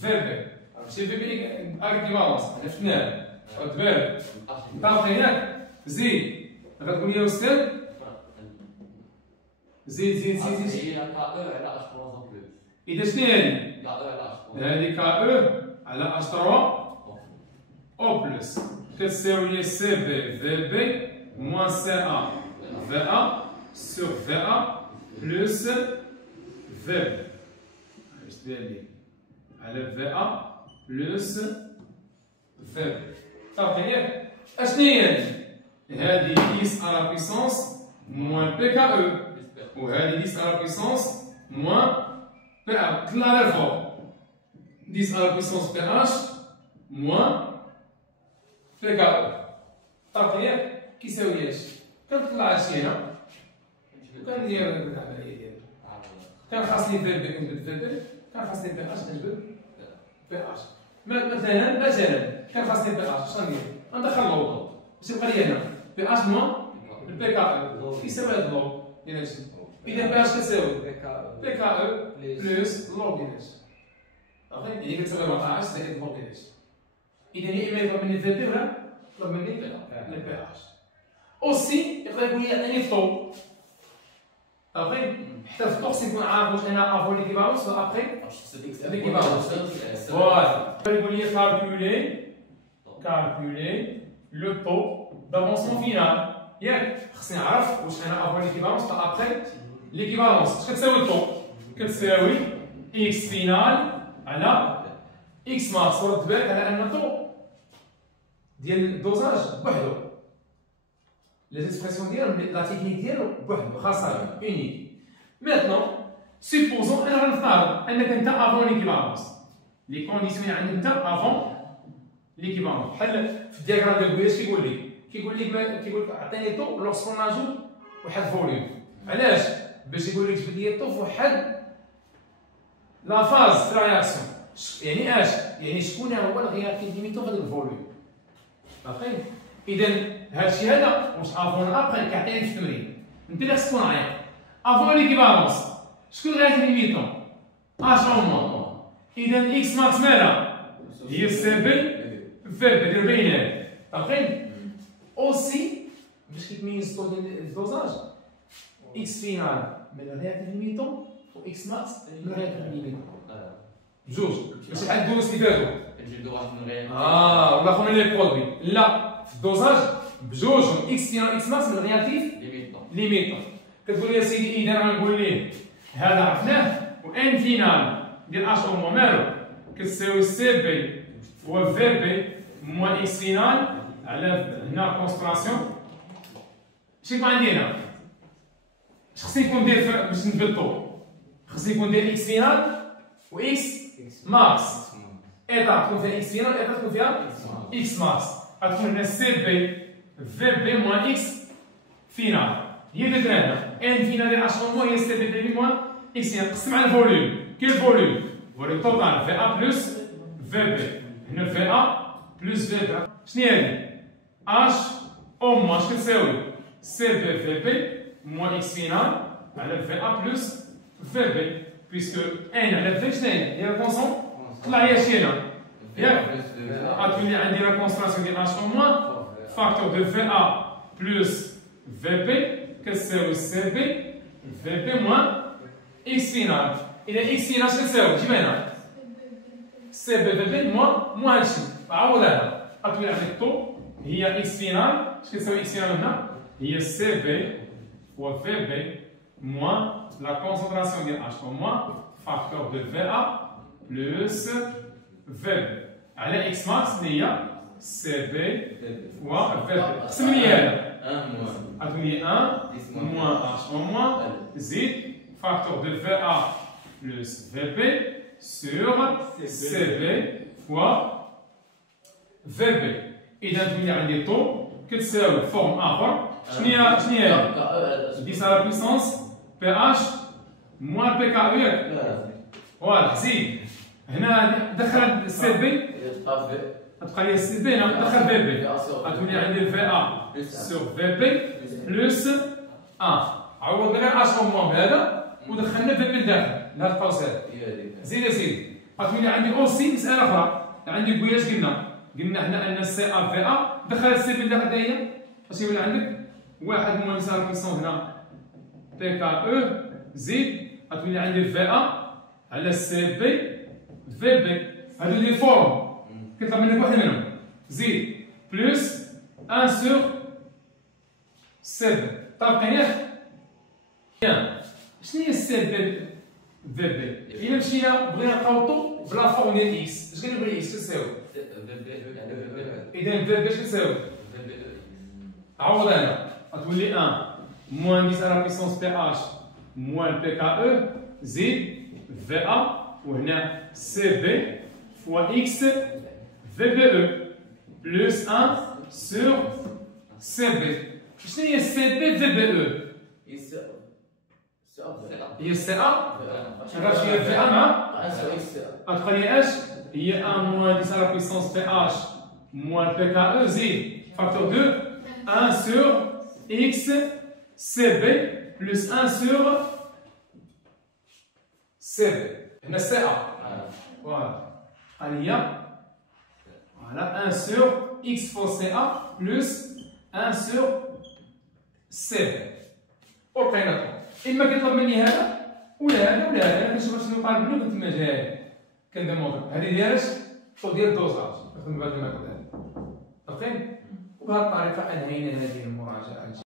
في بي. ماشي في بي اكيفالونس حنا شفناه. خد بالك. طابقين ياك؟ زيد غتقول لي يا أستاذ زيد. هي كا او على اش 3 بلس. إذا شنو هادي؟ كا او على اش 3. هادي كا او على اش 3 او بلس كتساوي لي سي بي في بي موان سي أ في أ sur VA plus VB. اش داير لي؟ على VA plus VB. صافي ياك؟ اشنو هي هادي؟ هادي 10 على بيسونس موان بي كا او وهادي 10 على بيسونس موان بي ا. طلع على الفوق 10 على بيسونس بي اش موان بي كا او. صافي ياك؟ كيساوي اش؟ كنطلع هادشي هنا كندير العمليه ديالي. كان خاصني في بي كنجبد في بي، كان خاصني بي اش كنجبد بي اش. مثلا كان خاصني بي اش شنو ندير؟ ندخل لوطو باش يبقى لي هنا بي اش موان البي كا او كيساوي هاد لوغ ديال هادشي. اذا بي اش كتساوي بي كا او بلس لوغ ديال هادشي. صافي هي كتساوي 14 زائد لوغ ديال هادشي. اذا يا اما يطلب مني في بي ولا يطلب مني بي اش. اوسي يقدر يقول لي عطيني الطو. صافي حتى في الطقس يكون عارف واش انا افون ليكيفالونس ولا ابخي ليكيفالونس. فوالا يقول لي كالكولي لو طو دافونسمون فينال. ياك خصني نعرف واش انا افون ليكيفالونس ولا ابخي ليكيفالونس. اش كتساوي الطو؟ كتساوي اكس فينال على اكس ماكس. ورد بالك على ان الطو ديال الدوزاج بوحدو لي زيكسبرسيون ديالهم لا تكنيك ديالو بوحدو خاصه اونيك. ميتنون سيبوزون انا غنفترض انك انت افون ليكيفالونس، لي كونديسيون عندك انت افون ليكيفالونس. بحال في الدياغرام ديال بوياش كيقول لك عطيني طو لوغسكون ناجو واحد فوليوم. علاش؟ باش يقول لك جبد لي الطو في واحد لا فاز في رياكسيون. يعني اش؟ يعني شكون هو الغيار ليميتو هذاك الفوليوم. باقي؟ اذا هادشي هذا واش افون ابخي كيعطيني في التمرين. انت اللي خصك تكون عارف افون ليكيفالونس شكون الغيار ليميتو؟ اش هما؟ اذا اكس ماكس مالا هي السابل فيرب ديال بينات. باقي؟ اوسي باش كيتميز الطو ديال الدوزاج اكس فينال من الغيار ليميتو و اكس ماكس من الغيار ليميتو. بجوج ماشي بحال الدروس اللي فاتوا نجبدو واحد من غير ولا خو من لي برودوي. لا في الدوزاج بجوجهم اكس فينال اكس ماكس من الرياتيف ليميتون. كتقول لي يا سيدي اذا غنقول ليه هذا عرفناه و ان فينال ديال اش او مالو كتساوي سي بي فوا في بي موان اكس فينال على هنا كونسبراسيون. شي بقى عندي هنا اش خصني نكون ندير باش نبطو؟ خصني نكون ندير اكس فينال و اكس ماكس. ايطا تكون فيها اكس فينال ايطا تكون فيها اكس ماكس. غتكون هنا سي بي في بي موان اكس فينال هي اللي درنا ان فينال ديال 10 هي سي بي ديال موان اكس فينال. قسم على الفوليوم. كاين الفوليوم توتال في ا بلس في بي. هنا في ا بلس في بي شنو هي هادي؟ اش او موان اش كتساوي؟ سي بي في بي موان اكس فينال على في ا بلس في بي بيسكو ان على في شنو هي؟ هي الكونسون طلع هي شي هنا ياك؟ غتولي عندي لا كونسونطراسيون ديال اش او موان فاكتور دو في ا بلس في بي كتساوي سي بي في بي موان اكس فينال. اذا اكس فينال اش كتساوي؟ جيب هنا سي بي في بي موان هادشي. عوض هذا غتولي عندك طو هي اكس فينال. اش كتساوي اكس فينال هنا؟ هي سي بي فوا في بي موان لا كونسونطراسيون ديال اش او موان فاكتور دو في ا بلس في بي على اكس ماكس اللي هي سي بي فوا في بي. قسم لي هذا غتولي 1 موان اش او موان زيد فاكتور دو في ا بلس في بي سور سي بي فوا في بي. اذا تولي عندي طو كتساوي فورم اخر. شنو هي؟ دي على بويسونس بي اش موان بي كا ياك؟ فوالا زيد هنا دخل سي بي غتبقى لي سي بي هنا دخل في بي غتولي عندي في ا سور في بي بلس 1. عوض غير اش او موان بهذا ودخلنا في بي لداخل لهاد القوس هذا. زيد يا سيدي غتولي عندي اوسي مساله اخرى. عندي بوياش قلنا حنا ان سي ا في ا دخلت سي بي لداخل هي اش يولي عندك؟ واحد موان يساوي بويسون هنا بي كا او زيد غتولي عندي في ا على سي بي في بي. هادو لي فورم كيطلب منك واحد منهم زيد بلس 1 سور سي بي. طابقين ياك؟ شنو هي السي بي في بي؟ إلا مشينا بغينا نقاوطو بلا فورم ديال اكس اش كنديرو اكس كتساوي؟ إذا في بي اش كتساوي؟ عوض هنا غتولي 1 موان 10 على بيسونس بي اش موان بي كا او زيد في ا وهنا سي بي فوا اكس في بي او بلس 1 سور سي بي. شنو هي سي بي في بي او؟ هي سي ا شغال شويه في ا مع غتبقى لي اش؟ هي 1 موان 10 على بيسونس بي اش موان بي كا او زيد فاكتور 2 1 sur x cb plus 1 sur cb. هنا سي ا فوالا هي فوالا 1 sur x فوا سي ا plus 1 sur cb. وبقينا اما كيطلب مني هذا ولا هذا ولا هذا. كنشوف شنو قال منه في المجال كنديمونطري. هذه ديال اش؟ ديال الدوزاج نخدم بهذا الميثود هذا. اوكي؟ وبهذه الطريقة أنهينا هذه المراجعة.